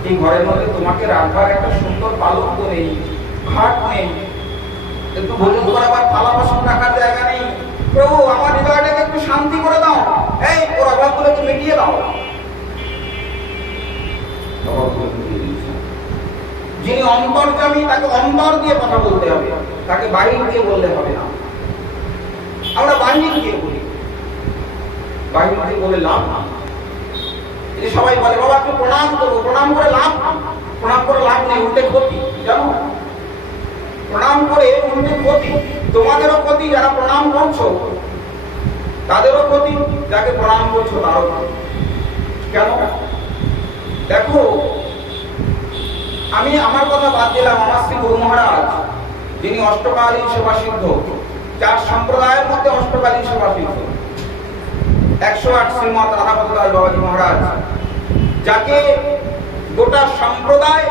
এই ঘরের মধ্যে তোমাকে রাখবার একটা সুন্দর পালঙ্ক নেই, খাট নেই, একটু ভোজন করাবার থালা বাসন রাখার জায়গা নেই। প্রভু আমার হৃদয়টাকে একটু শান্তি করে দাও, এই ওর অভাবগুলো একটু মিটিয়ে দাও। যিনি অন্তর্যামী তাকে অন্তর দিয়ে কথা বলতে হবে, তাকে বাহির দিয়ে বললে হবে না। আমরা বাহির দিয়ে বলি, বাহির দিয়ে বলে লাভ না। সবাই বলে বাবা একটু প্রণাম করবো, প্রণাম করে লাভ, প্রণাম করে লাভ নেই, উল্টে ক্ষতি, জানো? প্রণাম করে উল্টে ক্ষতি, তোমাদেরও ক্ষতি, যারা প্রণাম করছো তাদেরও ক্ষতি, যাকে প্রণাম করছো তারও ক্ষতি। কেন? দেখো, আমি আমার কথা বাদ দিলাম, আমার শ্রী গুরু মহারাজ যিনি অষ্টকালীন সেবা সিদ্ধ, যার সম্প্রদায়ের মধ্যে অষ্টকালীন সেবা সিদ্ধ, 108 শ্রীমৎ রাধাপতি দাস বাবাজি মহারাজ, যাকে গোটা সম্প্রদায়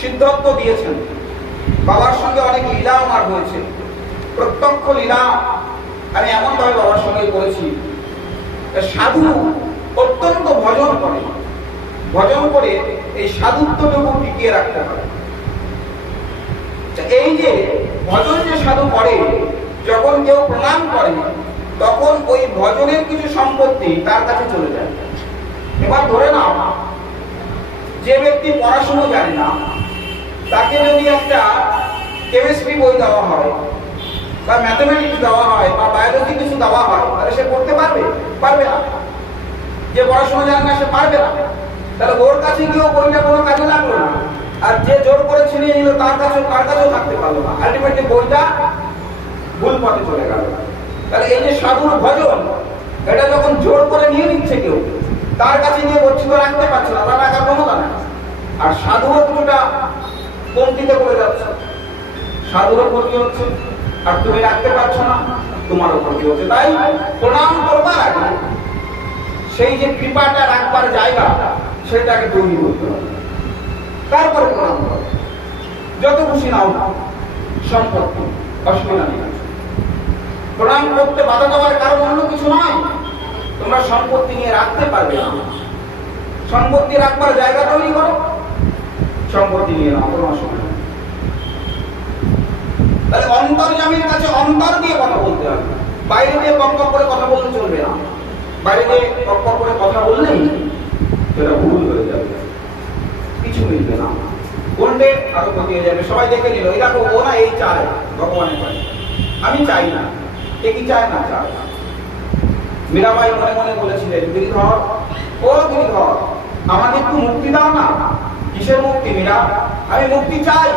সিদ্ধান্ত দিয়েছেন। বাবার সঙ্গে অনেক লীলা আমার হয়েছে, প্রত্যক্ষ লীলা আমি এমনভাবে বাবার সঙ্গে করেছি। সাধু অত্যন্ত ভজন করে, ভজন করে এই সাধুত্বটুকু টিকিয়ে রাখতে পারে। এই যে ভজন যে সাধু করে, যখন কেউ প্রণাম করে তখন ওই ভজনের কিছু সম্পত্তি তার কাছে চলে যায়। এবার ধরে নাও যে ব্যক্তি পড়াশুনো জানে না, তাকে যদি একটা কেমিস্ট্রি বই দেওয়া হয় বা ম্যাথমেটিক্স দেওয়া হয় বা বায়োলজি কিছু দেওয়া হয়, তাহলে সে পড়তে পারবে? পারবে না। যে পড়াশোনা জানে না সে পারবে না। তাহলে ওর কাছে গিয়েও বইটা কোনো কাজে লাগলো না, আর যে জোর করে ছিনিয়ে নিল তার কাছেও থাকতে পারলো না, আলটিমেটলি বইটা ভুল পথে চলে গেল। তাহলে এই যে সাধুর ভজন, এটা যখন জোর করে নিয়ে নিচ্ছে কেউ, তার কাছে গিয়ে গচ্ছিত রাখতে পারছে না, তার টাকার ক্ষমতা না, আর সাধুরও কিছুটা কমতিতে পড়ে যাচ্ছে, সাধুরও ক্ষতি হচ্ছে, আর তুমি রাখতে পারছো না, তোমারও ক্ষতি হচ্ছে। তাই প্রণাম করবার আগে সেই যে কৃপাটা রাখবার জায়গা, সেটাকে তৈরি করতে হবে, তারপরে প্রণাম করো। যত খুশি নাও সম্পত্তি, অসুবিধা নেই। প্রণাম করতে বাধা দেওয়ার কারণ অন্য কিছু নয়, তোমরা সম্পত্তি নিয়ে রাখতে পারবে না, সম্পত্তি রাখবার জায়গা তৈরি করো, সম্পত্তি নিয়ে নাও, কোনো অসুবিধা নেই। তাহলে অন্তর্যামীর কাছে অন্তর দিয়ে কথা বলতে হবে, বাইরে দিয়ে বক করে কথা বলতে চলবে না। বাইরে দিয়ে বক করে কথা বললেই সেটা ভুল হয়ে যাবে, কিছু মিলবে না, বললে আরো ক্ষতি হয়ে যাবে। সবাই দেখে নিল, এরা ও না এই চায় ভগবানের কাছে, আমি চাই না, কে কি চায় না চায় না। মীরাবাই মনে মনে বলেছিলেন, গিরিধর ও গিরিধর, আমাকে একটু মুক্তি দাও না। কিসের মুক্তি মীরা? আমি মুক্তি চাই,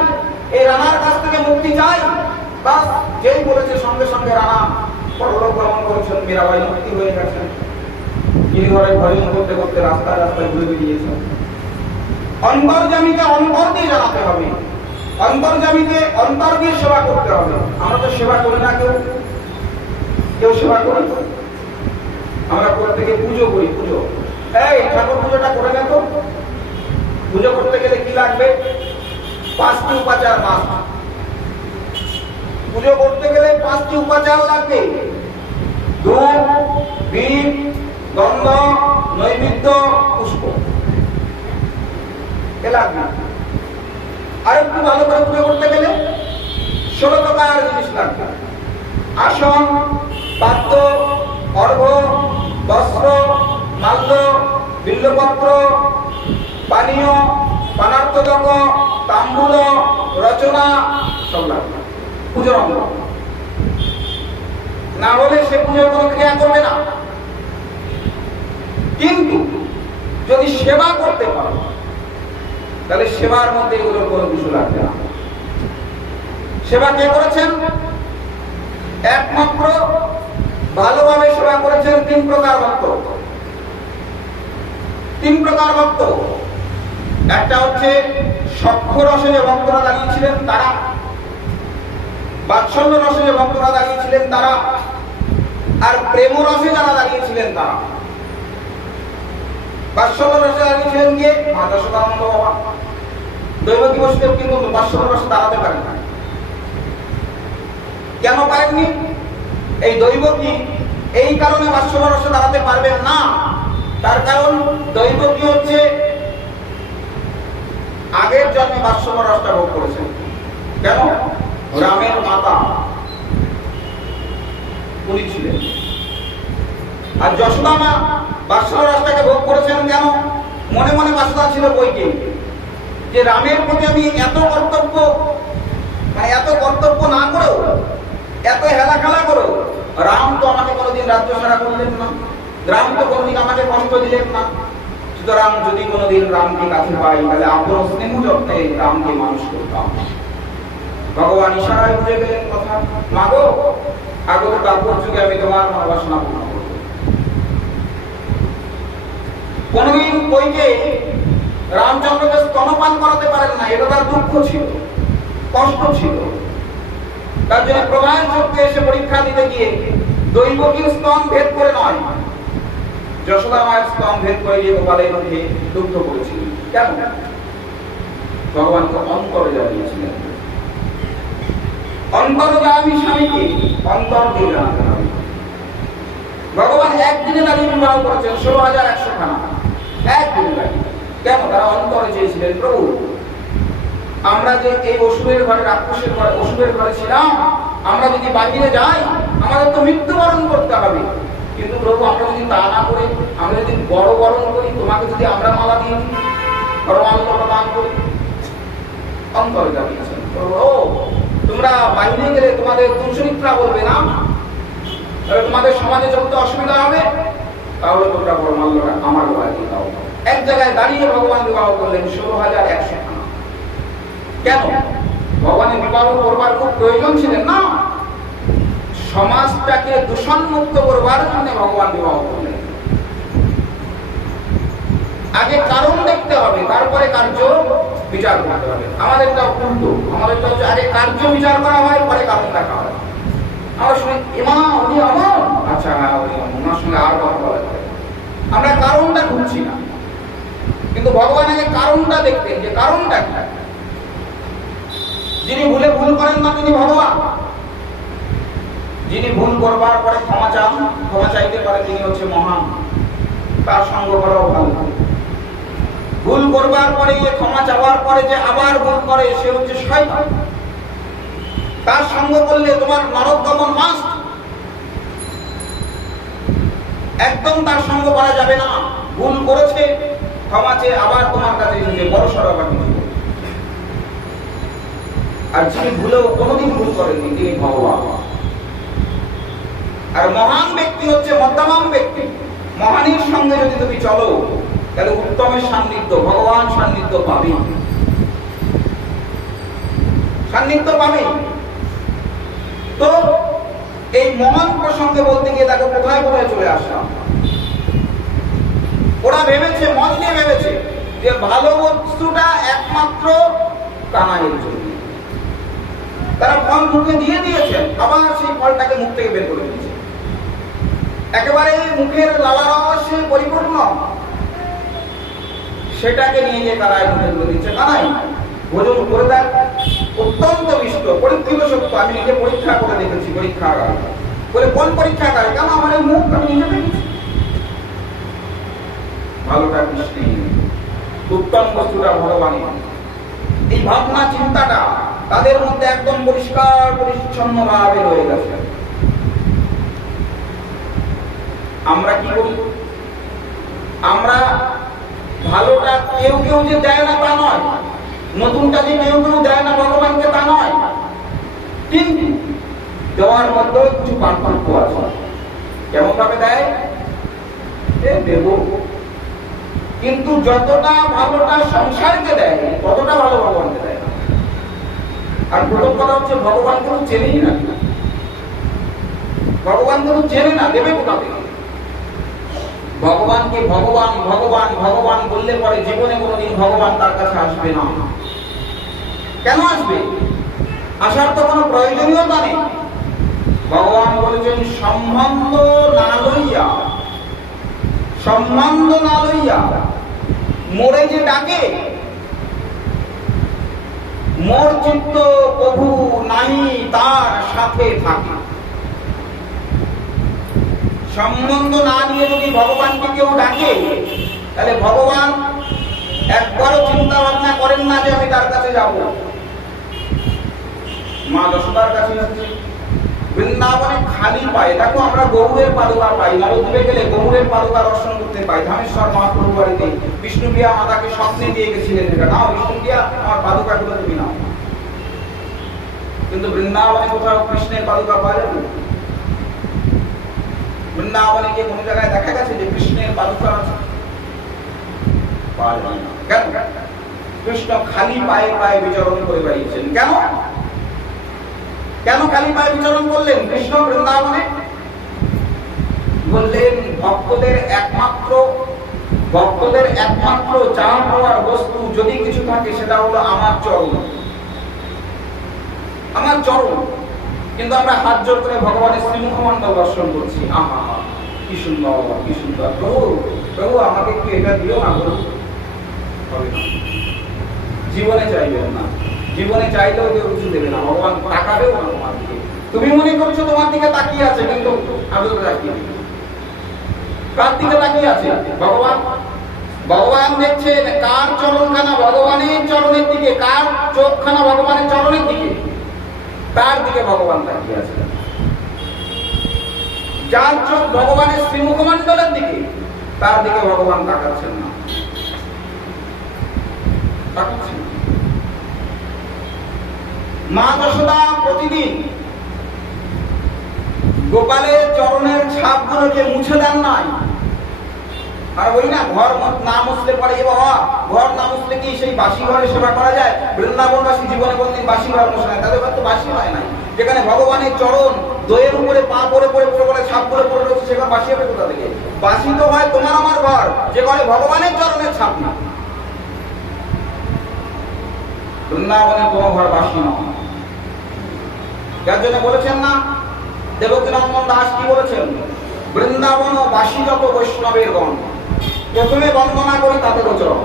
এই রানার কাছ থেকে মুক্তি চাই। বাস যেই বলেছে সঙ্গে সঙ্গে রানা পরলোক গমন করেছেন, মীরাবাই মুক্তি হয়ে গেছেন। গিরিধরের ভজন করতে করতে রাস্তায় রাস্তায় ঘুরে বেরিয়েছেন। অন্তর্যামীকে অন্তর দিয়ে জানাতে হবে, অন্তর্যামীকে অন্তর দিয়ে সেবা করতে হবে। আমরা তো সেবা করি না, কেউ সেবা করি? আমরা প্রত্যেকে পুজো করি, পুজো। এই ঠাকুর পুজোটা করে নেব। পুজো করতে গেলে কি লাগবে? 5টি উপাচার মাস্ট। পুজো করতে গেলে 5টি উপাচার লাগবে: ধূপ, দীপ, গন্ধ, নৈবেদ্য, পুষ্প। এ লাগবে। আর একটু ভালো করে পুজো করতে গেলে 16 প্রকার জিনিস লাগবে: আসন, পাত্র, অর্ঘ্য, বস্ত্র, মাল্য, বিল্লপত্র, পানীয়, পানার্থদক, তাম্বুল, রচনা, সব লাগবে পুজোর অঙ্গ। না হলে সে পুজোর কোনো ক্রিয়া করবে না। কিন্তু যদি সেবা করতে পারো, তাহলে সেবার মধ্যে এগুলোর কোনো কিছু লাগবে না। সেবা কে করেছেন? একমাত্র ভালোভাবে সেবা করেছেন 3 প্রকার ভক্ত। 3 প্রকার ভক্ত। একটা হচ্ছে সখ্য রসে যে ভক্তরা দাঁড়িয়েছিলেন তারা, বাৎসল্য রসে যে ভক্তরা দাঁড়িয়েছিলেন তারা, আর প্রেম রসে যারা দাঁড়িয়েছিলেন তারা। বাৎসল্য রসে দাঁড়িয়েছিলেন কে? মাতা সদানন্দ বাবা। দৈবকী বসুদেব কিন্তু বাৎসল্য রসে দাঁড়াতে পারেন না। কেন পারেননি? এই দৈবকী এই কারণে বাৎসল্য রসে দাঁড়াতে পারবেন না। তার কারণ দৈবকী হচ্ছে আগের জন্মে বাৎসল্য রসটা ভোগ করেছেন। কেন? রামের মাতা উনি ছিলেন। আর যশোদা মা বাৎসল্য রসটাকে ভোগ করেছেন কেন? মনে মনে বাসনা ছিল বইকে, যে রামের প্রতি আমি এত কর্তব্য না করেও, এত হেলা খেলা করেও, রাম তো আমাকে কোনোদিন রাজ্য ছাড়া করলেন না, রাম তো কোনোদিন আমাকে কষ্ট দিলেন না। সুতরাং যদি কোনোদিন রামকে কাছে পাই, তাহলে আপন স্নেহ যত্নে রামকে মানুষ করতাম। ভগবান ইশারায় বুঝে গেলেন কথা, মাগো আগত তারপর যুগে আমি তোমার মনোবাসনা পূর্ণ করব। কোনদিন কইকে রামচন্দ্রকে স্তনপান করাতে পারেন না, এটা তার দুঃখ ছিল, কষ্ট ছিল। তার জন্য প্রমাণ শক্তি এসে পরীক্ষা দিতে গিয়ে দৈবকীর স্তন ভেদ করে নয়, যশোদা মায়ের স্তন ভেদ করে গিয়ে গোপালের মধ্যে দুগ্ধ করেছিল। কেন? ভগবানকে অন্তর্যামী অন্তর্যামী স্বামীকে অন্তর দিয়ে রাখতে হবে। ভগবান একদিনে দাঁড়িয়ে বিবাহ করেছেন 16,100 খানা, একদিনে দাঁড়িয়ে। কেন? তারা অন্তরে চেয়েছিলেন, প্রভু আমরা যে এই অসুরের ঘরে, রাক্ষসের ঘরে, অসুরের ঘরে ছিলাম, আমরা যদি বাহিরে যাই আমাদের তো মৃত্যুবরণ করতে হবে, কিন্তু প্রভু আমরা যদি তা না করে, আমরা যদি বড় বরণ করি, তোমাকে যদি আমরা মালা দিয়ে দিই, পরমাত্ম প্রদান করি, অন্তরে যাচ্ছেন প্রভু ও তোমরা বাহিরে গেলে তোমাদের দুশ্চরিত্রা বলবে না, তাহলে তোমাদের সমাজে চলতে অসুবিধা হবে, তাহলে তোমরা পরমাত্মটা আমার ঘরে দিয়ে দাও। এক জায়গায় দাঁড়িয়ে ভগবান বিবাহ করলেন 16,100 খানা। কেন? ভগবানের বিবাহ করবার খুব প্রয়োজন ছিলেন না, সমাজটাকে দূষণমুক্ত করবার জন্য ভগবান বিবাহ করলেন। আগে কারণ দেখতে হবে, তারপরে কার্য বিচার করতে হবে। আমাদেরটা উল্টো, আমাদেরটা হচ্ছে আগে কার্য বিচার করা হয়, পরে কারণ দেখা হয়। আমরা শুনি ইমা উনি আমার, আচ্ছা হ্যাঁ উনি ওনার সঙ্গে আর কথা বলা যায়, আমরা কারণটা খুঁজছি না। কিন্তু ভগবান আগে কারণটা দেখতেন, যে কারণটা কি। যিনি ভুল করেন না তিনি ভগবান, যিনি ভুল করবার পরে ক্ষমা চাইতে পারে তিনি হচ্ছে মহান, তার সঙ্গ করাও ভালো। ভুল করবার পরে ক্ষমা চাওয়ার পরে যে আবার ভুল করে সে হচ্ছে শয়তান, তার সঙ্গ করলে তোমার নরকগমন মাস্ট, একদম তার সঙ্গ করা যাবে না। ভুল করেছে ক্ষমা চেয়ে আবার তোমার কাছে এসেছে, বড় সড় আবার কিছু। আর যিনি ভুলেও কোনোদিন ভুল করেননি তিনি ভগবান। আর মহান ব্যক্তি হচ্ছে মধ্যমান ব্যক্তি। মহানের সঙ্গে যদি তুমি চলো তাহলে উত্তমের সান্নিধ্য, ভগবান সান্নিধ্য পাবে, সান্নিধ্য পাবে। তো এই মহান প্রসঙ্গে বলতে গিয়ে দেখো কোথায় কোথায় চলে আসলাম। ওরা ভেবেছে, মন দিয়ে ভেবেছে যে ভালো বস্তুটা একমাত্র কানাইয়ের জন্য। তারা ফল মুখে দিয়ে দিয়েছেন, আবার সেই ফলটাকে মুখ থেকে বের করে দিয়েছে। একেবারে মুখের লালারসে পরিপূর্ণ, সেটাকে নিয়ে গিয়ে কানাই মুখে তুলে দিচ্ছে। কানাই ভোজন করে দেয়, অত্যন্ত মিষ্ট, পরীক্ষিত সত্য। আমি নিজে পরীক্ষা করে দেখেছি, পরীক্ষাগার বলে কোন পরীক্ষাগার, কেন আমার এই মুখ আমি নিজে দেখেছি। ভালোটা কৃষ্ণই, উত্তম বস্তুটা ভগবানই। এই ভাবনা চিন্তাটা তাদের মধ্যে একদম পরিষ্কার পরিচ্ছন্ন ভাবে রয়ে গেছে। আমরা কি করি? আমরা ভালোটা কেউ কেউ যে দেয় না তা নয়, নতুনটা যে কেউ কেউ দেয় না ভগবানকে তা নয়, কিন্তু দেওয়ার মধ্যে কিছু পার্থক্য আছে। কেমন ভাবে দেয়? দেব, কিন্তু যতটা ভালোটা সংসারকে দেয় ততটা ভালো ভগবানকে দেয় না। আর প্রথম কথা হচ্ছে ভগবান কেউ চেনেই না, ভগবান কেউ চেনে না, দেবে কোথা থেকে? ভগবানকে ভগবান ভগবান ভগবান বললে পরে জীবনে কোনোদিন ভগবান তার কাছে আসবে না। কেন আসবে? আসার তো কোনো প্রয়োজনীয়তা নেই। ভগবান বলেছেন সম্বন্ধ না লইয়া, সম্বন্ধ না লইয়া মোরে যে ডাকে, মোর চিত্ত প্রভু নাই তার সাথে থাকে। সম্বন্ধ না নিয়ে যদি ভগবানকে কেউ ডাকে, তাহলে ভগবান একবারও চিন্তা ভাবনা করেন না যে আমি তার কাছে যাব। মা যশোদার কাছে যাচ্ছে, বৃন্দাবনে খালি পায়ে, দেখো আমরা গৌরের পাদুকা পাই, নবদ্বীপে গেলে গৌরের পাদুকা দর্শন করতে পাই। ধামেশ্বর মহাপ্রভু বাড়িতে বিষ্ণুপ্রিয়া মাতাকে স্বপ্নে দিয়ে গেছিলেন, নাও বিষ্ণুপ্রিয়া আমার পাদুকা গুলো তুমি নাও। কিন্তু বৃন্দাবনে কোথাও কৃষ্ণের পাদুকা পাওয়া যাবে? বৃন্দাবনে গিয়ে কোন জায়গায় দেখা গেছে যে কৃষ্ণের পাদুকা আছে? পাওয়া যায় না। কেন? কৃষ্ণ খালি পায়ে পায়ে বিচরণ করে বেরিয়েছেন। কেন? কেন খালি পায়ে বিচরণ করলেন কৃষ্ণ বৃন্দাবনে? বললেন ভক্তদের একমাত্র চাওয়া পাওয়ার বস্তু যদি কিছু থাকে সেটা হলো আমার চরণ, আমার চরণ। কিন্তু আমরা হাত জোর করে ভগবানের শ্রীমুখমণ্ডল দর্শন করছি। আহা কি সুন্দর, কি সুন্দর। প্রভু প্রভু আমাকে একটু এটা দিও না, প্রভু। জীবনে চাইবেন না। জীবনে চাইলেও কেউ কিছু দেবে না, ভগবান তাকাবেও না তোমার দিকে। তুমি মনে করছো তোমার দিকে তাকিয়ে আছে, কিন্তু আদৌ তাকিয়ে নেই। কার দিকে তাকিয়ে আছে? ভগবান। ভগবান দেখছেন কার চরণখানা ভগবানের চরণের দিকে, কার চোখখানা ভগবানের চরণের দিকে, তার দিকে ভগবান তাকিয়ে আছে। যার চোখ ভগবানের শ্রীমুখমণ্ডলের দিকে, তার দিকে ভগবান তাকাচ্ছেন না, তাকাচ্ছেন। মা যশোদা প্রতিদিন গোপালের চরণের ছাপগুলোকে মুছে দেন নাই। আর ওই না ঘর না মুছলে পরে এ বাবা, ঘর না মুছলে কি সেই বাসি ঘরে সেবা করা যায়? বৃন্দাবনবাসী জীবনে কোনদিন বাসি ঘর মুছে নাই, তাদের ঘর তো বাসি হয় নাই। যেখানে ভগবানের চরণ দইয়ের উপরে পা পরে পরে পরে পরে ছাপ করে পড়ে রয়েছে, সেখানে বাসি হবে কোথা থেকে? বাসি তো হয় তোমার আমার ঘর, যে ঘরে ভগবানের চরণের ছাপ না। বৃন্দাবনে তোমার ঘর বাসি নয়। যার জন্য বলেছেন না দেবকীনন্দন দাস, কি বলেছেন? বৃন্দাবন বাসী যত বৈষ্ণবের গণ, প্রথমে বন্দনা করি তাদের চরণ।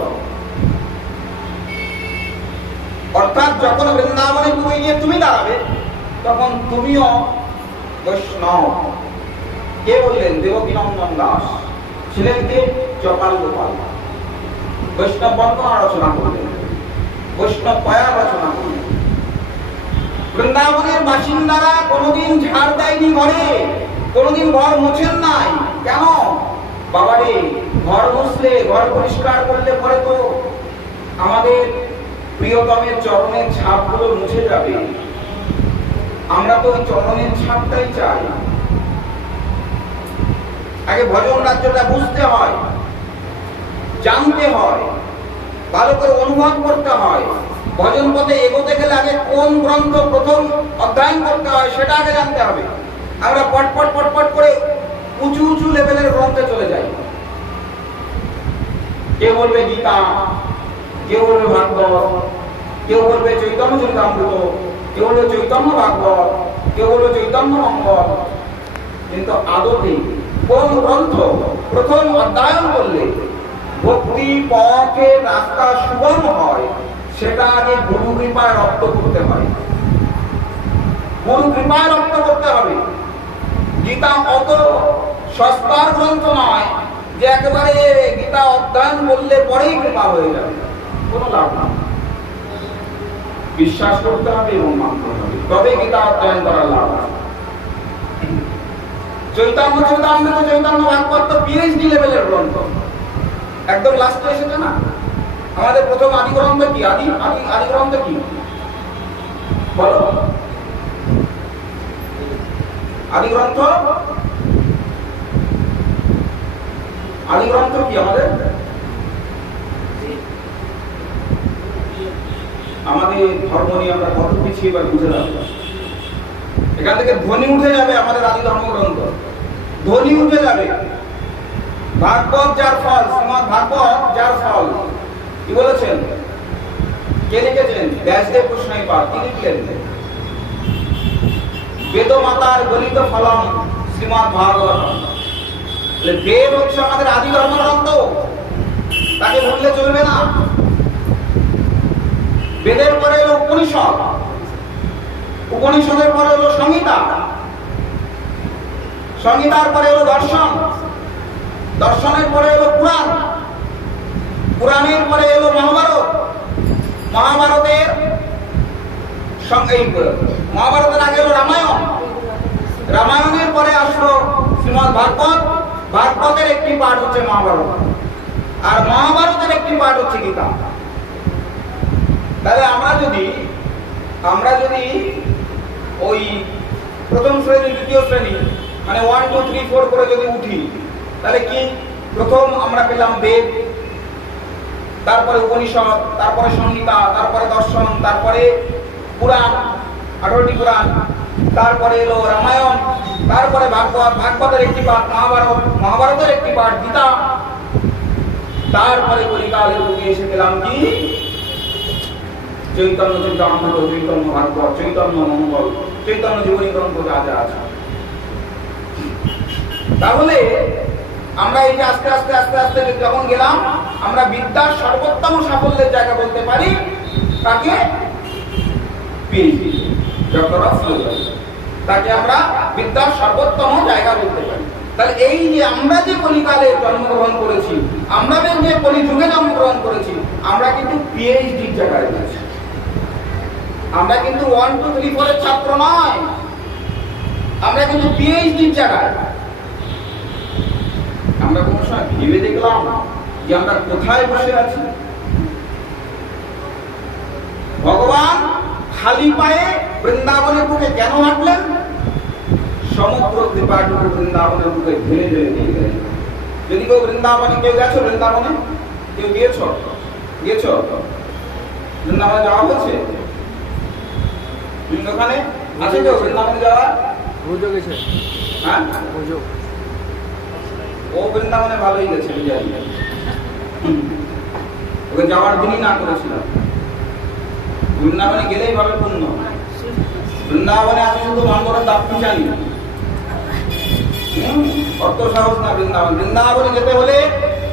অর্থাৎ যখন বৃন্দাবনে তুমি গিয়ে তুমি দাঁড়াবে, তখন তুমিও বৈষ্ণব। কে বললেন? দেবকীনন্দন দাস। ছিলেন কে? চপাল গোপাল। বৈষ্ণব বন্দনা রচনা করলেন, বৈষ্ণব পয়া রচনা করলেন। বৃন্দাবনের বাসিন্দারা কোনোদিন ঝাড় দেয়নি ঘরে, কোনোদিন ঘর মুছেন নাই। কেন? বাবারে, ঘর মুছলে, ঘর পরিষ্কার করলে পরে তো আমাদের প্রিয়তমের চরণের ছাপগুলো মুছে যাবে। আমরা তো ওই চরণের ছাপটাই চাই। আগে ভজন রাজ্যটা বুঝতে হয়, জানতে হয়, ভালো করে অনুভব করতে হয়। ভজন পথে এগোতে গেলে আগে কোন গ্রন্থ প্রথম অধ্যয়ন করতে হয় সেটা আগে জানতে হবে। আমরা পটপট পটপট করে উঁচু উঁচু লেভেলের গ্রন্থে চলে যাই। কেউ বলবে গীতা, কেউ বলবে ভাগবত, কেউ বলবে চৈতন্য চরিতামৃত, কেউ বলবে চৈতন্য ভাগবত, কেউ বলবে চৈতন্য মঙ্গল। কিন্তু আদতে কোন গ্রন্থ প্রথম অধ্যয়ন করলে ভক্তি পথের রাস্তা সুগম হয়, সেটা আগে গুরু কৃপায় রপ্ত করতে হয়। গুরু কৃপায় রপ্ত করতে হবে। গীতা অত সস্তার গ্রন্থ নয় যে একেবারে গীতা অধ্যয়ন করলে পরেই কৃপা হয়ে যাবে, কোনো লাভ না। বিশ্বাস করতে হবে এবং মানতে হবে, তবে গীতা অধ্যয়ন করার লাভ আছে। চৈতন্য চরিতামৃত, চৈতন্য ভাগবত তো পিএইচডি লেভেলের গ্রন্থ, একদম লাস্টে এসেছে না। আমাদের প্রথম আদি গ্রন্থ কি? আদি গ্রন্থ কি বলো? আদি গ্রন্থ কি আমাদের? আমাদের ধর্ম নিয়ে আমরা কত পিছিয়ে এবার বুঝে যাবো। এখান থেকে ধ্বনি উঠে যাবে আমাদের আদি ধর্মগ্রন্থ, ধ্বনি উঠে যাবে। ভাগবত যার ফল, শ্রীমদ ভাগবত যার ফল, কি বলেছেন? কে লিখেছেন? ব্যাসদেব গোস্বামীপাদ। কি লিখলেন? বেদ মাতার গলিত ফলম শ্রীমদ ভাগবত। বেদ হচ্ছে আমাদের আদি ধর্মগ্রন্থ, তাকে ভুললে চলবে না। বেদের পরে এলো উপনিষদ, উপনিষদের পরে হলো সংহিতা, সংহিতার পরে হলো দর্শন, দর্শনের পরে হলো পুরাণ, পুরাণের পরে এলো মহাভারত, মহাভারতের মহাভারতের আগে হলো রামায়ণ, রামায়ণের পরে আসলো শ্রীমদ ভাগবত, ভাগবতের একটি পাঠ হচ্ছে মহাভারত, আর মহাভারতের একটি পাঠ হচ্ছে গীতা। তাহলে আমরা যদি ওই প্রথম শ্রেণী দ্বিতীয় শ্রেণী মানে 1 2 3 4 করে যদি উঠি, তাহলে কি প্রথম আমরা পেলাম বেদ, তারপরে উপনিষদ, তারপরে সংহিতা, তারপরে দর্শন, তারপরে পুরাণ 18টি পুরাণ, তারপরে এলো রামায়ণ, তারপরে ভাগবত, ভাগবতের একটি পাঠ মহাভারত, মহাভারতের একটি পাঠ গীতা, তারপরে কলিকালের যুগে এসে পেলাম কি চৈতন্য চরিতামৃত, চৈতন্য ভাগবত, চৈতন্য মঙ্গল, চৈতন্য জীবনী গ্রন্থ যা যা আছে। তাহলে আমরা এই যে আস্তে আস্তে আস্তে আস্তে যখন গেলাম, আমরা বিদ্যার সর্বোত্তম সাফল্যের জায়গা বলতে পারি তাকে পিএইচডি, ডক্টর অফ ফিলোসফি, তাকে আমরা বিদ্যার সর্বোত্তম জায়গা বলতে পারি। তাহলে এই যে আমরা যে কলিকালে জন্মগ্রহণ করেছি, আমরা যে কলিযুগে জন্মগ্রহণ করেছি, আমরা কিন্তু পিএইচডির জায়গায় রয়েছি। আমরা কিন্তু 1, 2, 3, 4 এর ছাত্র নয়, আমরা কিন্তু পিএইচডির জায়গায়। আমরা কোন সময় ভেবে দেখলাম যে আমরা কোথায় বসে আছি? ভগবান খালি পায়ে বৃন্দাবনের বুকে কেন হাঁটলেন? সমগ্র কৃপাটুকু বৃন্দাবনের বুকে ঢেলে ঢেলে দিয়ে গেলেন। যদি কেউ বৃন্দাবনে, কেউ গেছো বৃন্দাবনে? কেউ গিয়েছ? বৃন্দাবনে যাওয়া হয়েছে? ওখানে আছে কেউ বৃন্দাবনে যাওয়া? হ্যাঁ, ও বৃন্দাবনে ভালোই গেছে, ওকে যাওয়ার দিনই না করেছিলাম। বৃন্দাবনে গেলেই ভাবে পূর্ণ। বৃন্দাবনে আছে শুধু মঙ্গলের দাপ্তি জানি, অত সাহস না বৃন্দাবন। বৃন্দাবনে যেতে হলে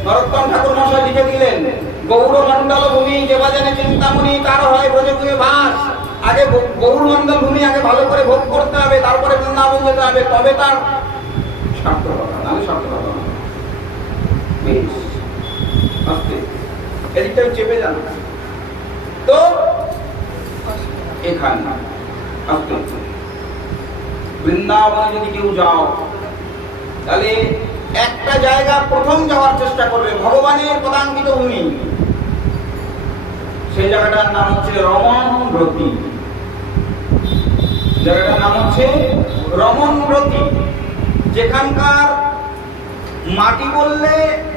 নরোত্তম ঠাকুর মশাই লিখে দিলেন, গৌরমণ্ডল ভূমি যে বাজানে চিন্তামণি তার হয় ব্রজে গুয়ে বাস। আগে গৌরমণ্ডল ভূমি আগে ভালো করে ভোগ করতে হবে, তারপরে বৃন্দাবন যেতে হবে, তবে তার সার্থকতা, নাহলে সার্থকতা না। বেশ আস্তে এদিকটা চেপে যান তো, এখানে আস্তে বৃন্দাবনে যদি কেউ যাও, তাহলে একটা জায়গা প্রথম যাওয়ার চেষ্টা করবে, ভগবানের পদাঙ্কিত ভূমি। সেই জায়গাটার নাম হচ্ছে রমণরতি। জায়গাটার নাম হচ্ছে রমণরতি, যেখানকার মাটি বললে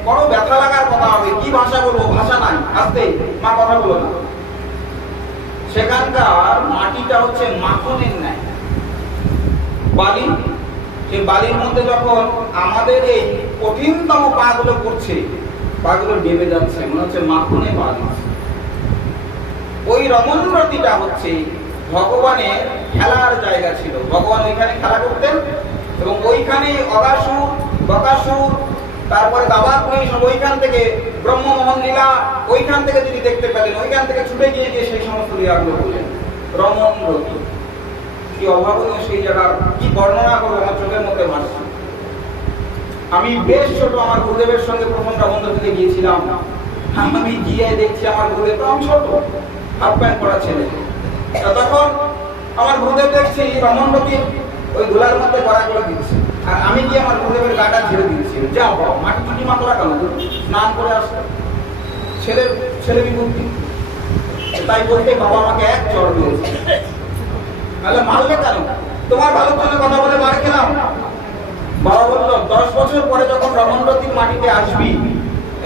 বড় ব্যথা লাগার কথা হবে। কি ভাষা বলবো? ভাষা নাই, আস্তে মা কথা বলো না। সেখানকার মাটিটা হচ্ছে মাখনের ন্যায় বালি। সেই বালির মধ্যে যখন আমাদের এই কঠিনতম পা গুলো করছে, পা গুলো ডেবে যাচ্ছে, মনে হচ্ছে মাখনে বালি। ওই রমণরতিটা হচ্ছে ভগবানের খেলার জায়গা ছিল। ভগবান ওইখানে খেলা করতেন এবং ওইখানে অগাসুর, বকাসুর, তারপরে দাবাগ্নি সব ওইখান থেকে, ব্রহ্মমোহন লীলা ওইখান থেকে যদি দেখতে পেলেন, ওইখান থেকে ছুটে গিয়ে সেই সমস্ত লীলাগুলো করলেন। রমণরতি কি অভাবনীয় সেই জায়গার, কি বর্ণনা করবো, আমার চোখের মধ্যে ভাসছে। আমি বেশ ছোট, আমার গুরুদেবের সঙ্গে প্রথম রমণরতিতে গিয়েছিলাম। আমি গিয়ে দেখছি আমার গুরুদেব তো আমি ছোট, হাফ প্যান্ট পরা ছেলে। তখন আমার গুরুদেব দেখছি রমণরতির ওই ধুলার মধ্যে কড়া করে দিচ্ছে, আর আমি গিয়ে আমার গুরুদেবের গাটা ছেড়ে দিচ্ছি। যা বাবা, মাটি চুটি মাতলা কেন, স্নান করে আসতে ছেলে বিবুদ্ধি। তাই বলতে বাবা আমাকে এক চড় দিয়েছে। তাহলে মারলে কেন? তোমার ভালোর জন্য কথা বলে মার খেলাম। বাবা বললো 10 বছর পরে যখন রমণরতির মাটিতে আসবি,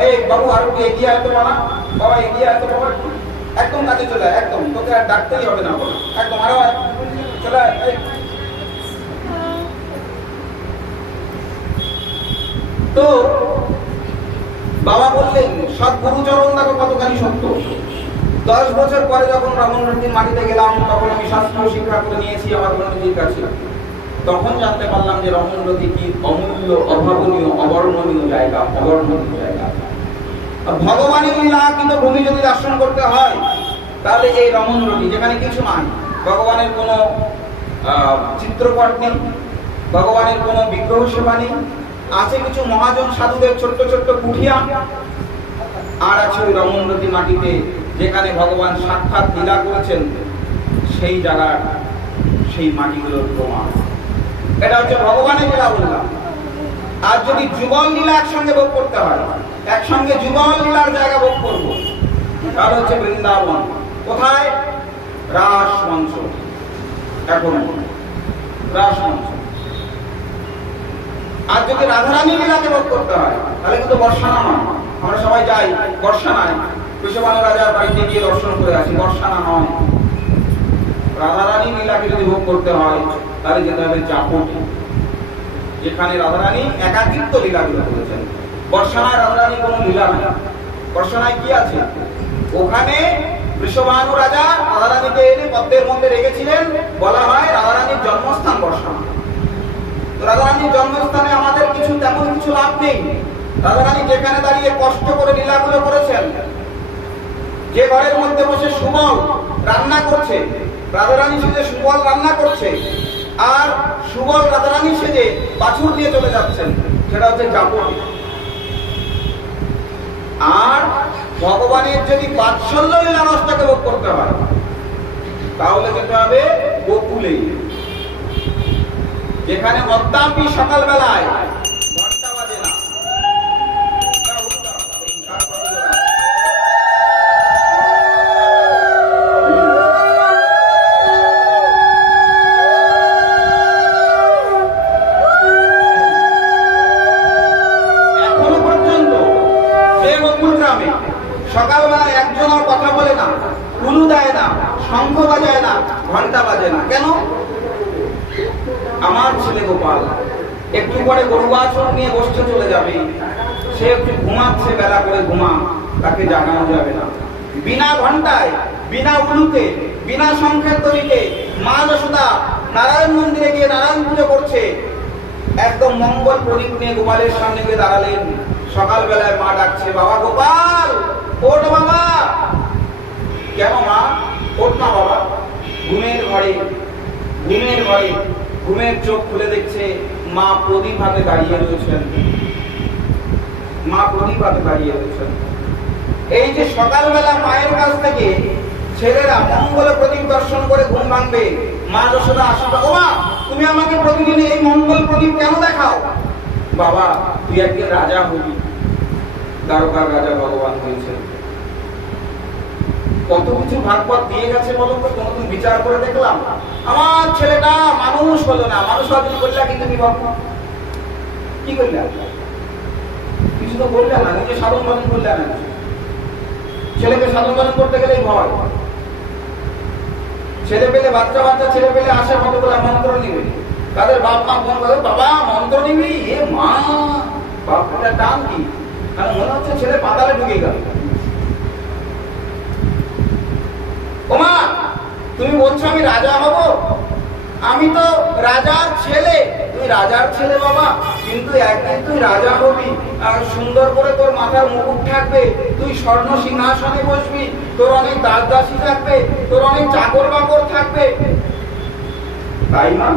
এই বাবু আর একটু এগিয়ে আসতে পারা, বাবা এগিয়ে আসতে পারবা, একদম কাছে চলে আয়, একদম তোকে আর ডাকতেই হবে না, বলো একদম আরো চলে আয়। তো বাবা বললেন সৎ গুরুচরণ দেখো কতখানি সত্য। 10 বছর পরে যখন রমণরতির মাটিতে গেলাম, তখন আমি শাস্ত্রীয় শিক্ষা করে নিয়েছি আমার গুরুজির কাছে। তখন জানতে পারলাম যে রমণরতি কি অমূল্য, অভাবনীয়, অবর্ণনীয় জায়গা, অবর্ণনীয় জায়গা। ভগবানের লীলা কিন্তু ভূমি যদি দর্শন করতে হয়, তাহলে এই রমণরতি, যেখানে কিছু নাই, ভগবানের কোনো চিত্রপট নেই, ভগবানের কোনো বিগ্রহ সেবা নেই, আছে কিছু মহাজন সাধুদের ছোট্ট ছোট্ট কুঠিয়া, আর আছে ওই রমণরতি মাটিতে যেখানে ভগবান সাক্ষাৎ লীলা করেছেন, সেই জায়গার সেই মাটিগুলোর প্রমাণ। এটা হচ্ছে ভগবানের লীলা বললাম। আর যদি যুগল লীলা একসঙ্গে ভোগ করতে হয়, একসঙ্গে যুগল লীলার জায়গা ভোগ করবো, তাহলে হচ্ছে বৃন্দাবন। কোথায়? রাস মঞ্চ। এখন রাস মঞ্চ। আর যদি রাধারানী লীলাকে ভোগ করতে হয়, তাহলে কিন্তু বর্ষানা নয়। আমরা সবাই যাই বর্ষানায়, কৃষ্ণবান রাজার বাড়িতে গিয়ে দর্শন করে আসি, বর্ষানা নয়। রাধারানী লীলাকে যদি ভোগ করতে হয়, তাহলে যেতে হবে চাপটি, যেখানে রাধারানী একাকিত্ব লীলাগুলো করেছেন। বর্ষানায় রাধারানী কোনো লীলা নেই। বর্ষানায় কি আছে? ওখানে কৃষ্ণবান রাজা রাধারানীকে এনে পদ্মের মধ্যে রেখেছিলেন। বলা হয় রাধারানীর জন্মস্থান বর্ষানা। রাধারানীর জন্মস্থানে আমাদের তেমন কিছু লাভ নেই। রাধারানী যেখানে দাঁড়িয়ে কষ্ট করে লীলাগুলো করেছেন, যে ঘরের মধ্যে বসে সুবল রান্না করছে, রাধারানী সেজে সুবল রান্না করছে, আর সুবল রাধারানী সেজে বাছুর দিয়ে চলে যাচ্ছেন, সেটা হচ্ছে জাপটি। আর ভগবানের যদি বাৎসল্য লীলারসটাকে ভোগ করতে হয় তাহলে যেতে হবে গোকুলে, যেখানে অদ্যাপি সকালবেলায় ঘন্টা বাজে না। এখনো পর্যন্ত যে গোকুল গ্রামে সকালবেলা একজনের কথা বলে না, কুলু দেয় না, শঙ্খ বাজায় না, ঘন্টা বাজে না, কেন? আমার ছেলে গোপাল একটু পরে গরু বাছুর নিয়ে বসতে চলে যাবে, সে একটু ঘুমাচ্ছে, বেলা করে ঘুমা, তাকে জাগানো যাবে না। বিনা ঘন্টায়, বিনা উলুতে, বিনা শঙ্খের তরিতে মা যশোদা নারায়ণ মন্দিরে গিয়ে নারায়ণ পুজো করছে। একদম মঙ্গল প্রদীপ নিয়ে গোপালের সামনে গিয়ে দাঁড়ালেন। সকালবেলায় মা ডাকছে, বাবা গোপাল ওঠ বাবা। কেন মা? ওঠ না বাবা। ঘুমের ঘরে ঘুমের চোখ খুলে দেখছে মা প্রদীপ হাতে দাঁড়িয়ে রয়েছেন। মা প্রদীপ হাতে দাঁড়িয়ে রয়েছেন। এই যে সকালবেলা মায়ের কাছ থেকে ছেলেরা মঙ্গল প্রদীপ দর্শন করে ঘুম ভাঙবে, মা যশোদা আসবে, ও মা তুমি আমাকে প্রতিদিন এই মঙ্গল প্রদীপ কেন দেখাও? বাবা তুই একদিন রাজা হবি। দ্বারকার রাজা ভগবান হয়েছে। কত কিছু ভাগবত দিয়ে গেছে বলো তো, কোনদিন বিচার করে দেখলাম? আমার ছেলেটা মানুষ হলো না, মানুষ হওয়ার করলা কিন্তু কি করলে? কিছু তো বললে না, নিজে সাধন পালন করলে না। ছেলেকে সাধন পালন করতে গেলেই ভয়। ছেলে পেলে বাচ্চা ছেলে পেলে আসে কতগুলো মন্ত্র নিবে, তাদের বাপ মা ফোন করে, বাবা মন্ত্র নিবি? এ মা বাপটা টান কি, কারণ মনে হচ্ছে ছেলে পাতালে ঢুকে গেল। ওমা তুমি বলছো আমি রাজা হব? আমি তো রাজার ছেলে। তুই রাজার ছেলে বাবা, কিন্তু একদিন তুই রাজা হবি, আর সুন্দর করে তোর মাথার মুকুট থাকবে, তুই স্বর্ণ সিংহাসনে বসবি, তোর অনেক দাস দাসী থাকবে, তোর অনেক চাকর বাকর থাকবে। তাই না?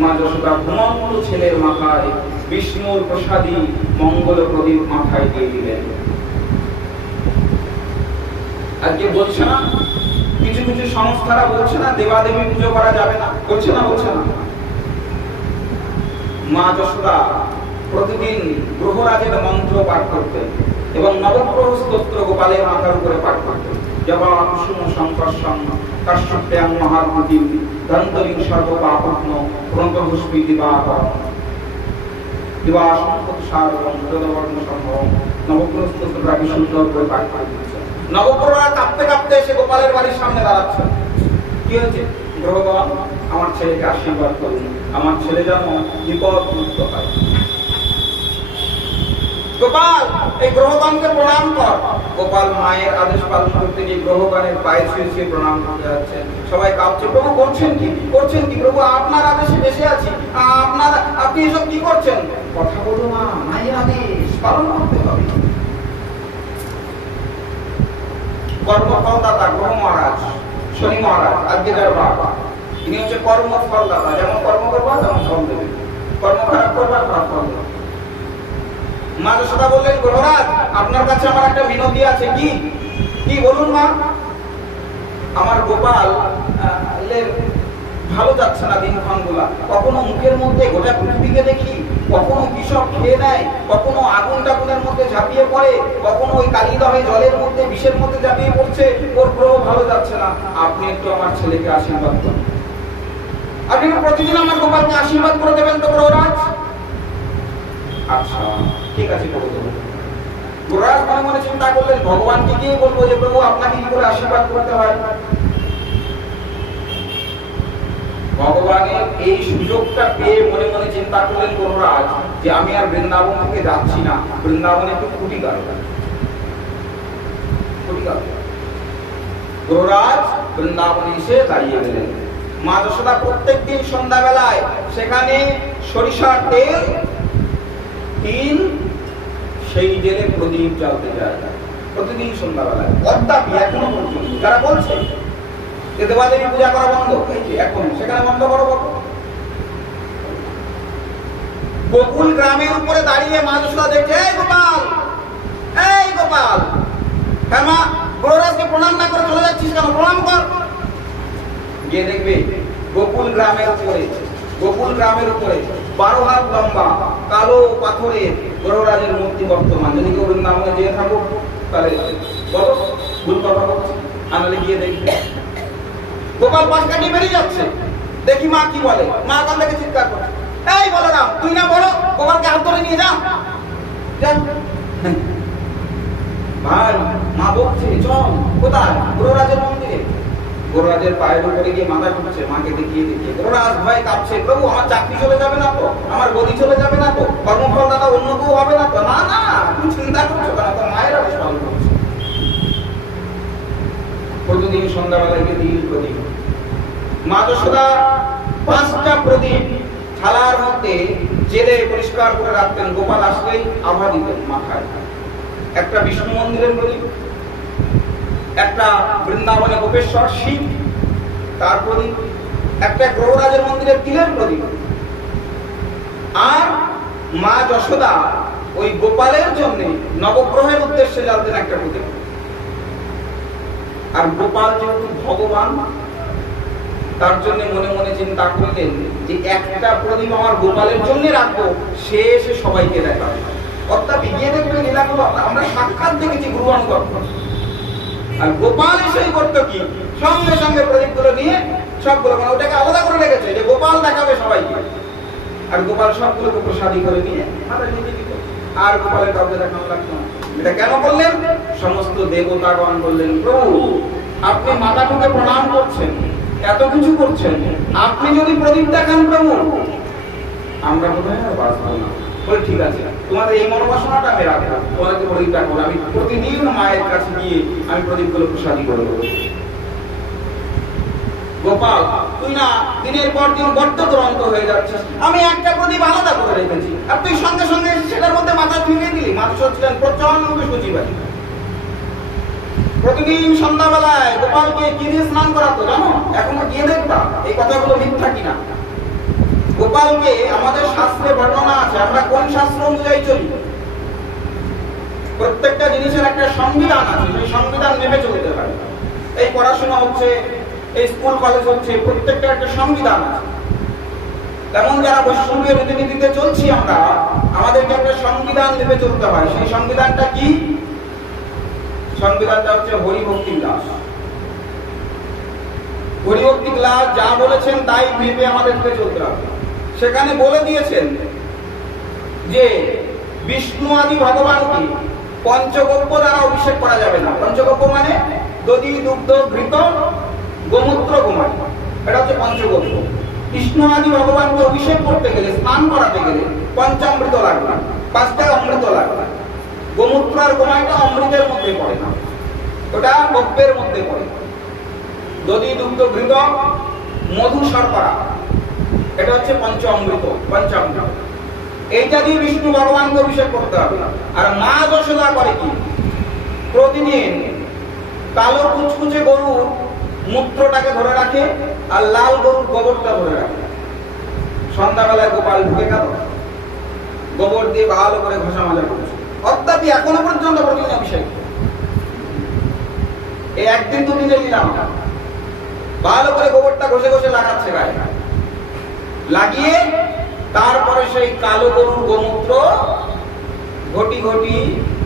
মা যশোদা ঘুমন্ত ছেলের মাথায় বিষ্ণুর প্রসাদী মঙ্গল প্রদীপ মাথায় দিয়ে দিলেন। আজকে বলছে না কিছু কিছু সংস্থারা বলছে না দেবাদেবী পুজো করা যাবে না, বলছে না? মা যশোদা প্রতিদিন গ্রহরাজের মন্ত্র পাঠ করতেন এবং নবগ্রহ স্তোত্র গোপালের মাথার উপরে পাঠ করতেন। জবা কুসুম সংকর্ষণ কাশ্যপ্যাং মহারুতিম ধন্তরিং সর্বপাপগ্ন প্রণতপুষ্পী দিবাকরণ দিবাসংসারবং জলবর্ণ সম্ভবং। নবগ্রহ স্তোত্রটা কি সুন্দর করে পাঠ করতেন। নবগ্রহরা কাঁপতে কাঁপতে এসে গোপালের বাড়ির সামনে দাঁড়াচ্ছে। কি হয়েছে? গ্রহগণ আমার ছেলেকে আশীর্বাদ করুন, আমার ছেলে যেন বিপদ মুক্ত হয়। গোপাল এই গ্রহগণকে প্রণাম কর। গোপাল মায়ের আদেশ পালন করতে গিয়ে গ্রহগণের পায়ে ছুঁয়ে প্রণাম করতে যাচ্ছেন। সবাই কাঁপছে, প্রভু করছেন কি প্রভু? আপনার আদেশে বেশি আছি, আপনি এসব কি করছেন? কথা বলো মা, মায়ের আদেশ পালন করতে হবে। কর্মফলদাতা গ্রহ মহারাজ শনি মহারাজ আজকে যার বাবা, তিনি হচ্ছে কর্মফলদাতা। যেমন কর্ম করবা তেমন ফল দেবে, কর্ম খারাপ করবা খারাপ ফল দেবে। মা যশোদা বললেন, গ্রহরাজ আপনার কাছে আমার একটা মিনতি আছে। কি বলুন মা? আমার গোপাল ভালো যাচ্ছে না দিনক্ষণ গুলা, কখনো মুখের মধ্যে গোটা পৃথিবীকে দেখি, কখনো বিষম খেয়ে নেয়, কখনো আগুন টাগুনের মধ্যে ঝাঁপিয়ে পড়ে, কখনো ওই কালিদহে জলের মধ্যে বিষের মধ্যে ঝাঁপিয়ে পড়ছে, ওর গ্রহ ভালো যাচ্ছে না। আপনি একটু আমার ছেলেকে আশীর্বাদ করুন। আপনি প্রতিদিন আমার গোপালকে আশীর্বাদ করে দেবেন তো গ্রহরাজ? আচ্ছা ঠিক আছে করে দেবো। গ্রহরাজ মনে মনে চিন্তা করলেন, ভগবানকে গিয়ে বলবো যে প্রভু আপনাকে কি করে আশীর্বাদ করতে হয়। ভগবানের এই সুযোগটা পেয়ে মনে মনে চিন্তা করলেন গ্রহরাজ যে আমি আর বৃন্দাবন থেকে যাচ্ছি না, বৃন্দাবনে একটু খুঁটি গাড়ো। গ্রহরাজ বৃন্দাবনে এসে দাঁড়িয়ে গেলেন। মা যশোদা প্রত্যেকদিন সন্ধ্যাবেলায় সেখানে সরিষার তেল সেই জেলে প্রদীপ জ্বালতে যায়। প্রতিদিন সন্ধ্যাবেলায় অদ্যাপি এখনো পর্যন্ত যারা বলছে যে দেবাদেবী পূজা করা বন্ধ, এই যে এখন সেখানে বন্ধ করো। গোকুল গ্রামের উপরে দাঁড়িয়ে মা যশোদা দেখছে, এই গোপাল, এই গোপাল, হ্যাঁ মা, গোরাজকে প্রণাম না করে চলে যাচ্ছিস কেন? প্রণাম কর। গিয়ে দেখবে গোকুল গ্রামের উপরে 12 হাত লম্বা কালো পাথরের গরুরাজের মূর্তি বর্তমান। যদি কেউ বৃন্দাবনে যেয়ে থাকো তাহলে বলো ভুল কথা বলছি, আনালে গিয়ে দেখবে। গোপাল পাশ কাটিয়ে বেরিয়ে যাচ্ছে, দেখি মা কি বলে। মা কান থেকে চিৎকার করে, এই বলরাম, তুই না বলো গোপালকে হাত ধরে নিয়ে যা। ভাই, মা বলছে চল। কোথায়? গরুরাজের মন্দিরে। গরুরাজের পায়ের উপরে গিয়ে মাথা ঠুকছে, মাকে দেখিয়ে গরুরাজ ভয় কাঁপছে, প্রভু আমার চাকরি চলে যাবে না তো, আমার গদি চলে যাবে না তো, কর্মফল দাদা অন্য কেউ হবে না তো? না না, তুমি চিন্তা করছো কেন? তো মায়ের আবিষ্কার করছে। প্রতিদিন সন্ধ্যাবেলায় গিয়ে দিল প্রদীপ। মা যশোদা 5টা প্রদীপ থালার মধ্যে জেলে পরিষ্কার করে রাখতেন। গোপাল আসলেই আভা দিতেন মাথায়। একটা বিষ্ণু মন্দিরের প্রদীপ, একটা বৃন্দাবনে গোপেশ্বর শিব তার প্রদীপ, একটা গ্রহরাজের মন্দিরের তিলের প্রদীপ, আর মা যশোদা ওই গোপালের জন্য নবগ্রহের উদ্দেশ্যে জ্বালতেন একটা প্রদীপ। আর গোপাল যেহেতু ভগবান, তার জন্য মনে মনে চিন্তা করতেন যে একটা প্রদীপ আমার গোপালের জন্য রাখবো, সে এসে সবাইকে দেখাবে। অর্থাৎ গিয়ে দেখবে লীলাগুলো আমরা সাক্ষাৎ দেখেছি গুরু অনুগত। আর গোপাল এসেই করতো কি, সঙ্গে সঙ্গে প্রদীপগুলো নিয়ে সবগুলো, মানে ওটাকে আলাদা করে রেখেছে যে গোপাল দেখাবে সবাইকে। আর গোপাল সবগুলোকে প্রসাদী করে নিয়ে মাথায় নিয়ে দিত। আর গোপালের কাউকে দেখানো লাগতো না। এটা কেন করলেন? সমস্ত দেবতাগণ বললেন, প্রভু আপনি মাথা ঠুকে প্রণাম করছেন, এত কিছু করছেন, আপনি যদি প্রদীপ দেখান প্রভু, আমরা বোধহয় আর বাঁচবো না। বলে ঠিক আছে, তোমাদের এই মনোবাসনাটা আমি রাখবো, তোমাদেরকে প্রদীপ দেখাবো। আমি প্রতিদিন মায়ের কাছে গিয়ে আমি প্রদীপগুলো প্রসাদী করে দেবো। গোপাল, তুই না দিনের পর দিন বড্ড দুরন্ত হয়ে যাচ্ছিস, আমি একটা প্রদীপ আলাদা করে রেখেছি, আর তুই সঙ্গে সঙ্গে সেটার মধ্যে মাথা ঠুকে দিলি। মানুষ ছিলেন প্রচন্ড সচিবাদী। প্রতিদিন সন্ধ্যাবেলায় গোপালকে কি দিয়ে স্নান করাতো জানো? এখনো গিয়ে দেখবা এই কথাগুলো মিথ্যা কিনা। গোপালকে আমাদের শাস্ত্রে বর্ণনা আছে, আমরা কোন শাস্ত্র অনুযায়ী চলি। প্রত্যেকটা জিনিসের একটা সংবিধান আছে, সেই সংবিধান মেনে চলতে হয়। এই পড়াশোনা হচ্ছে, এই স্কুল কলেজ হচ্ছে, প্রত্যেকটা একটা সংবিধান আছে। তেমন যারা বৈষ্ণবীয় রীতিনীতিতে চলছি আমরা, আমাদেরকে একটা সংবিধান মেনে চলতে হয়। সেই সংবিধানটা কি? সংবিধানটা হচ্ছে হরিভক্তি বিলাস। হরিভক্তি বিলাস যা বলেছেন তাই ভেবে আমাদেরকে চলতে হবে। সেখানে বলে দিয়েছেন যে বিষ্ণু আদি ভগবানকে পঞ্চগব্য দ্বারা অভিষেক করা যাবে না। পঞ্চগব্য মানে দধি, দুগ্ধ, ঘৃত, গোমূত্র, গোমাই, এটা হচ্ছে পঞ্চগব্য। বিষ্ণু আদি ভগবানকে অভিষেক করতে গেলে, স্নান করাতে গেলে পঞ্চামৃত লাগবে, 5টা অমৃত লাগবে। গোমূত্র আর গোমাইটা অমৃতের মধ্যে পড়ে না, ওটা গব্যের মধ্যে পড়ে। দধি, দুগ্ধ, ঘৃত, মধু, শর্করা, এটা হচ্ছে পঞ্চ অমৃত, পঞ্চামৃত। এইটা দিয়ে বিষ্ণু ভগবানকে অভিষেক করতে হবে। আর মা যশোদা করে কি? প্রতিদিন কালো কুচকুচে গরুর মূত্রটাকে ধরে রাখে আর লাল গরুর গোবরটা ধরে রাখে। সন্ধ্যাবেলায় গোপাল ঢুকে গেল, গোবর দিয়ে ভালো করে ঘষা মাজা করেছে। অর্থাৎ এখনো পর্যন্ত প্রতিদিন অভিষেক। এই একদিন দুদিনে নিলাম, ভালো করে গোবরটা ঘষে ঘষে লাগাচ্ছে গায়ে, লাগিয়ে তারপরে সেই কালো গরুর গোমূত্র ঘটি ঘটি,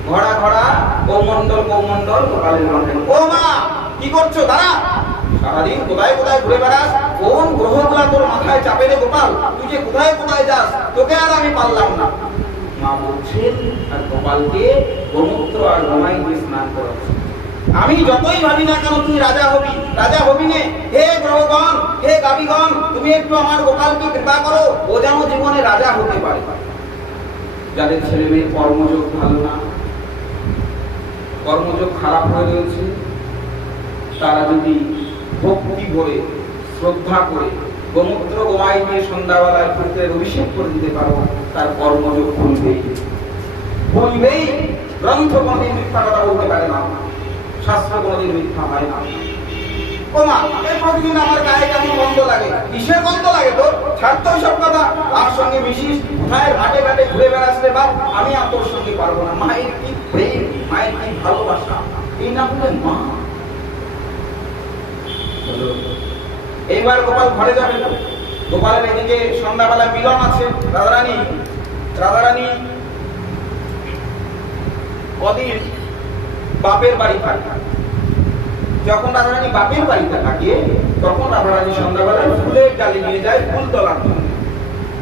ঘড়া ঘড়া, কৌমণ্ডল কৌমণ্ডল গোপালের মাথায়। ও মা, কি করছো? দাঁড়া, সারাদিন কোথায় কোথায় ঘুরে বেড়াস, কোন গ্রহগুলা তোর মাথায় চাপে রে গোপাল, তুই যে কোথায় কোথায় যাস, তোকে আর আমি পারলাম না। মা বলছেন আর গোপালকে গোমূত্র আর গোমাই দিয়ে স্নান করাচ্ছে। আমি যতই ভাবি না কেন তুই রাজা হবি, রাজা হবি নে। হে গ্রহগণ, হে গাবিগণ, তুমি একটু আমার গোপালকে কৃপা করো, ও যেন জীবনে রাজা হতে পারে। যাদের ছেলে মেয়ের কর্মযোগ ভালো না, কর্মযোগ খারাপ হয়ে রয়েছে, তারা যদি ভক্তি ভরে শ্রদ্ধা করে গোমূত্র গোমাই দিয়ে সন্ধ্যাবেলায় পুত্রের অভিষেক করে দিতে পারো, তার কর্মযোগ খুলবেই খুলবেই। গ্রন্থ কোনদিন মিথ্যা কথা বলতে পারে না। শাস্ত্র কোনোদিন মিথ্যা হয় না। ও মা, এই প্রতিদিন আমার গায়ে কেমন গন্ধ লাগে। কিসের গন্ধ লাগে তোর? ছাড় তো সব কথা। আমার সঙ্গে মিশিস, কোথায় ঘাটে ঘাটে ঘুরে বেড়াচ্ছে বাপ, আমি আর তোর সঙ্গে পারবো না। মায়ের কি প্রেম, মায়ের কি ভালোবাসা, এই না বলে মা। এইবার গোপাল ঘরে যাবে। গোপালের এদিকে সন্ধ্যাবেলা মিলন আছে। রাধারানী কদিন বাপের বাড়ি থাকে। যখন রাধারানী বাপের বাড়িতে থাকে, তখন রাধারানী সন্ধ্যাবেলায় ফুলের ডালি নিয়ে যায় ফুল তোলার জন্য।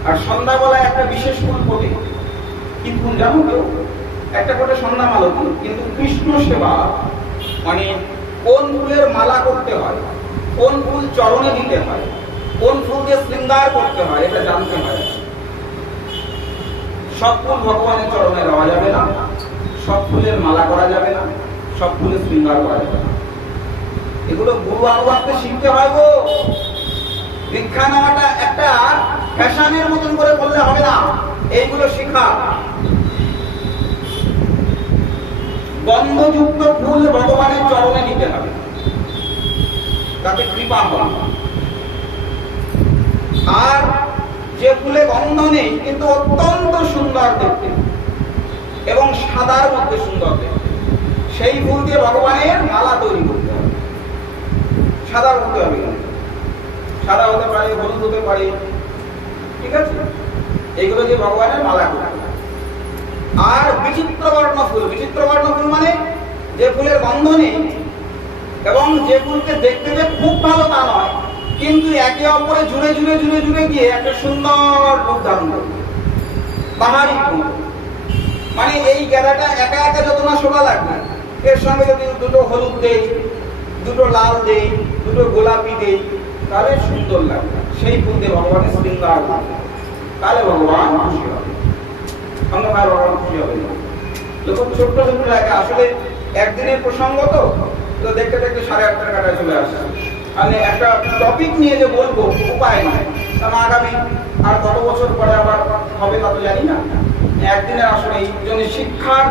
আর সন্ধ্যাবেলায় একটা বিশেষ ফুল ফোটে। কি ফুল জানো কেউ? একটা ফোটে সন্ধ্যা মালতী। কিন্তু কৃষ্ণ সেবা মানে কোন ফুলের মালা করতে হয়, কোন ফুল চরণে দিতে হয়, কোন ফুল দিয়ে শৃঙ্গার করতে হয়, এটা জানতে হয়। সব ফুল ভগবানের চরণে দেওয়া যাবে না, সব ফুলের মালা করা যাবে না, সব ফুলের শৃঙ্গার করা যাবে না। এগুলো গুরু আনুগত্যে শিখতে হয় গো। দীক্ষা নেওয়াটা একটা ফ্যাশনের মতন করে বললে হবে না, এইগুলো শিখা। গন্ধযুক্ত ফুল ভগবানের চরণে নিতে হবে, তাতে কৃপা হবে। আর যে ফুলে গন্ধ নেই কিন্তু অত্যন্ত সুন্দর দেখতে এবং সাদার মধ্যে সুন্দর দেখতে, সেই ফুল দিয়ে ভগবানের মালা তৈরি করতে হবে। সাদা হতে হবে, সাদা হতে পারে, হলুদ হতে পারে, ঠিক আছে? এইগুলো দিয়ে ভগবানের মালা করতে হবে। আর বিচিত্র বর্ণ ফুল মানে যে ফুলের গন্ধ নেই এবং যে ফুলকে দেখতে যে খুব ভালো তা নয়, কিন্তু একে অপরে জুড়ে জুড়ে জুড়ে জুড়ে গিয়ে একটা সুন্দর রূপ ধারণ করবে, বাহারি ফুল। মানে এই গেঁদাটা একা একা যত না শোভা লাগবে, এর সঙ্গে যদি দুটো হলুদ দেই, দুটো লাল দেই, দুটো গোলাপি দেই, তাহলে সুন্দর লাগবে। সেই ফুল দিয়ে ভগবানের শৃঙ্গার করবে, তাহলে ভগবান খুশি হবে। অন্যভাবে ভগবান খুশি হবে না। যখন ছোট্ট ছোট্ট লাগে, আসলে একদিনের প্রসঙ্গ তো দেখতে দেখতে 8:30 কাটায় চলে আসে। মানে একটা টপিক নিয়ে যে বলবো উপায় নাই, কারণ আগামী আর কত বছর পরে আবার হবে তা তো জানি না। একদিনের আসলে এই জন্য শিক্ষার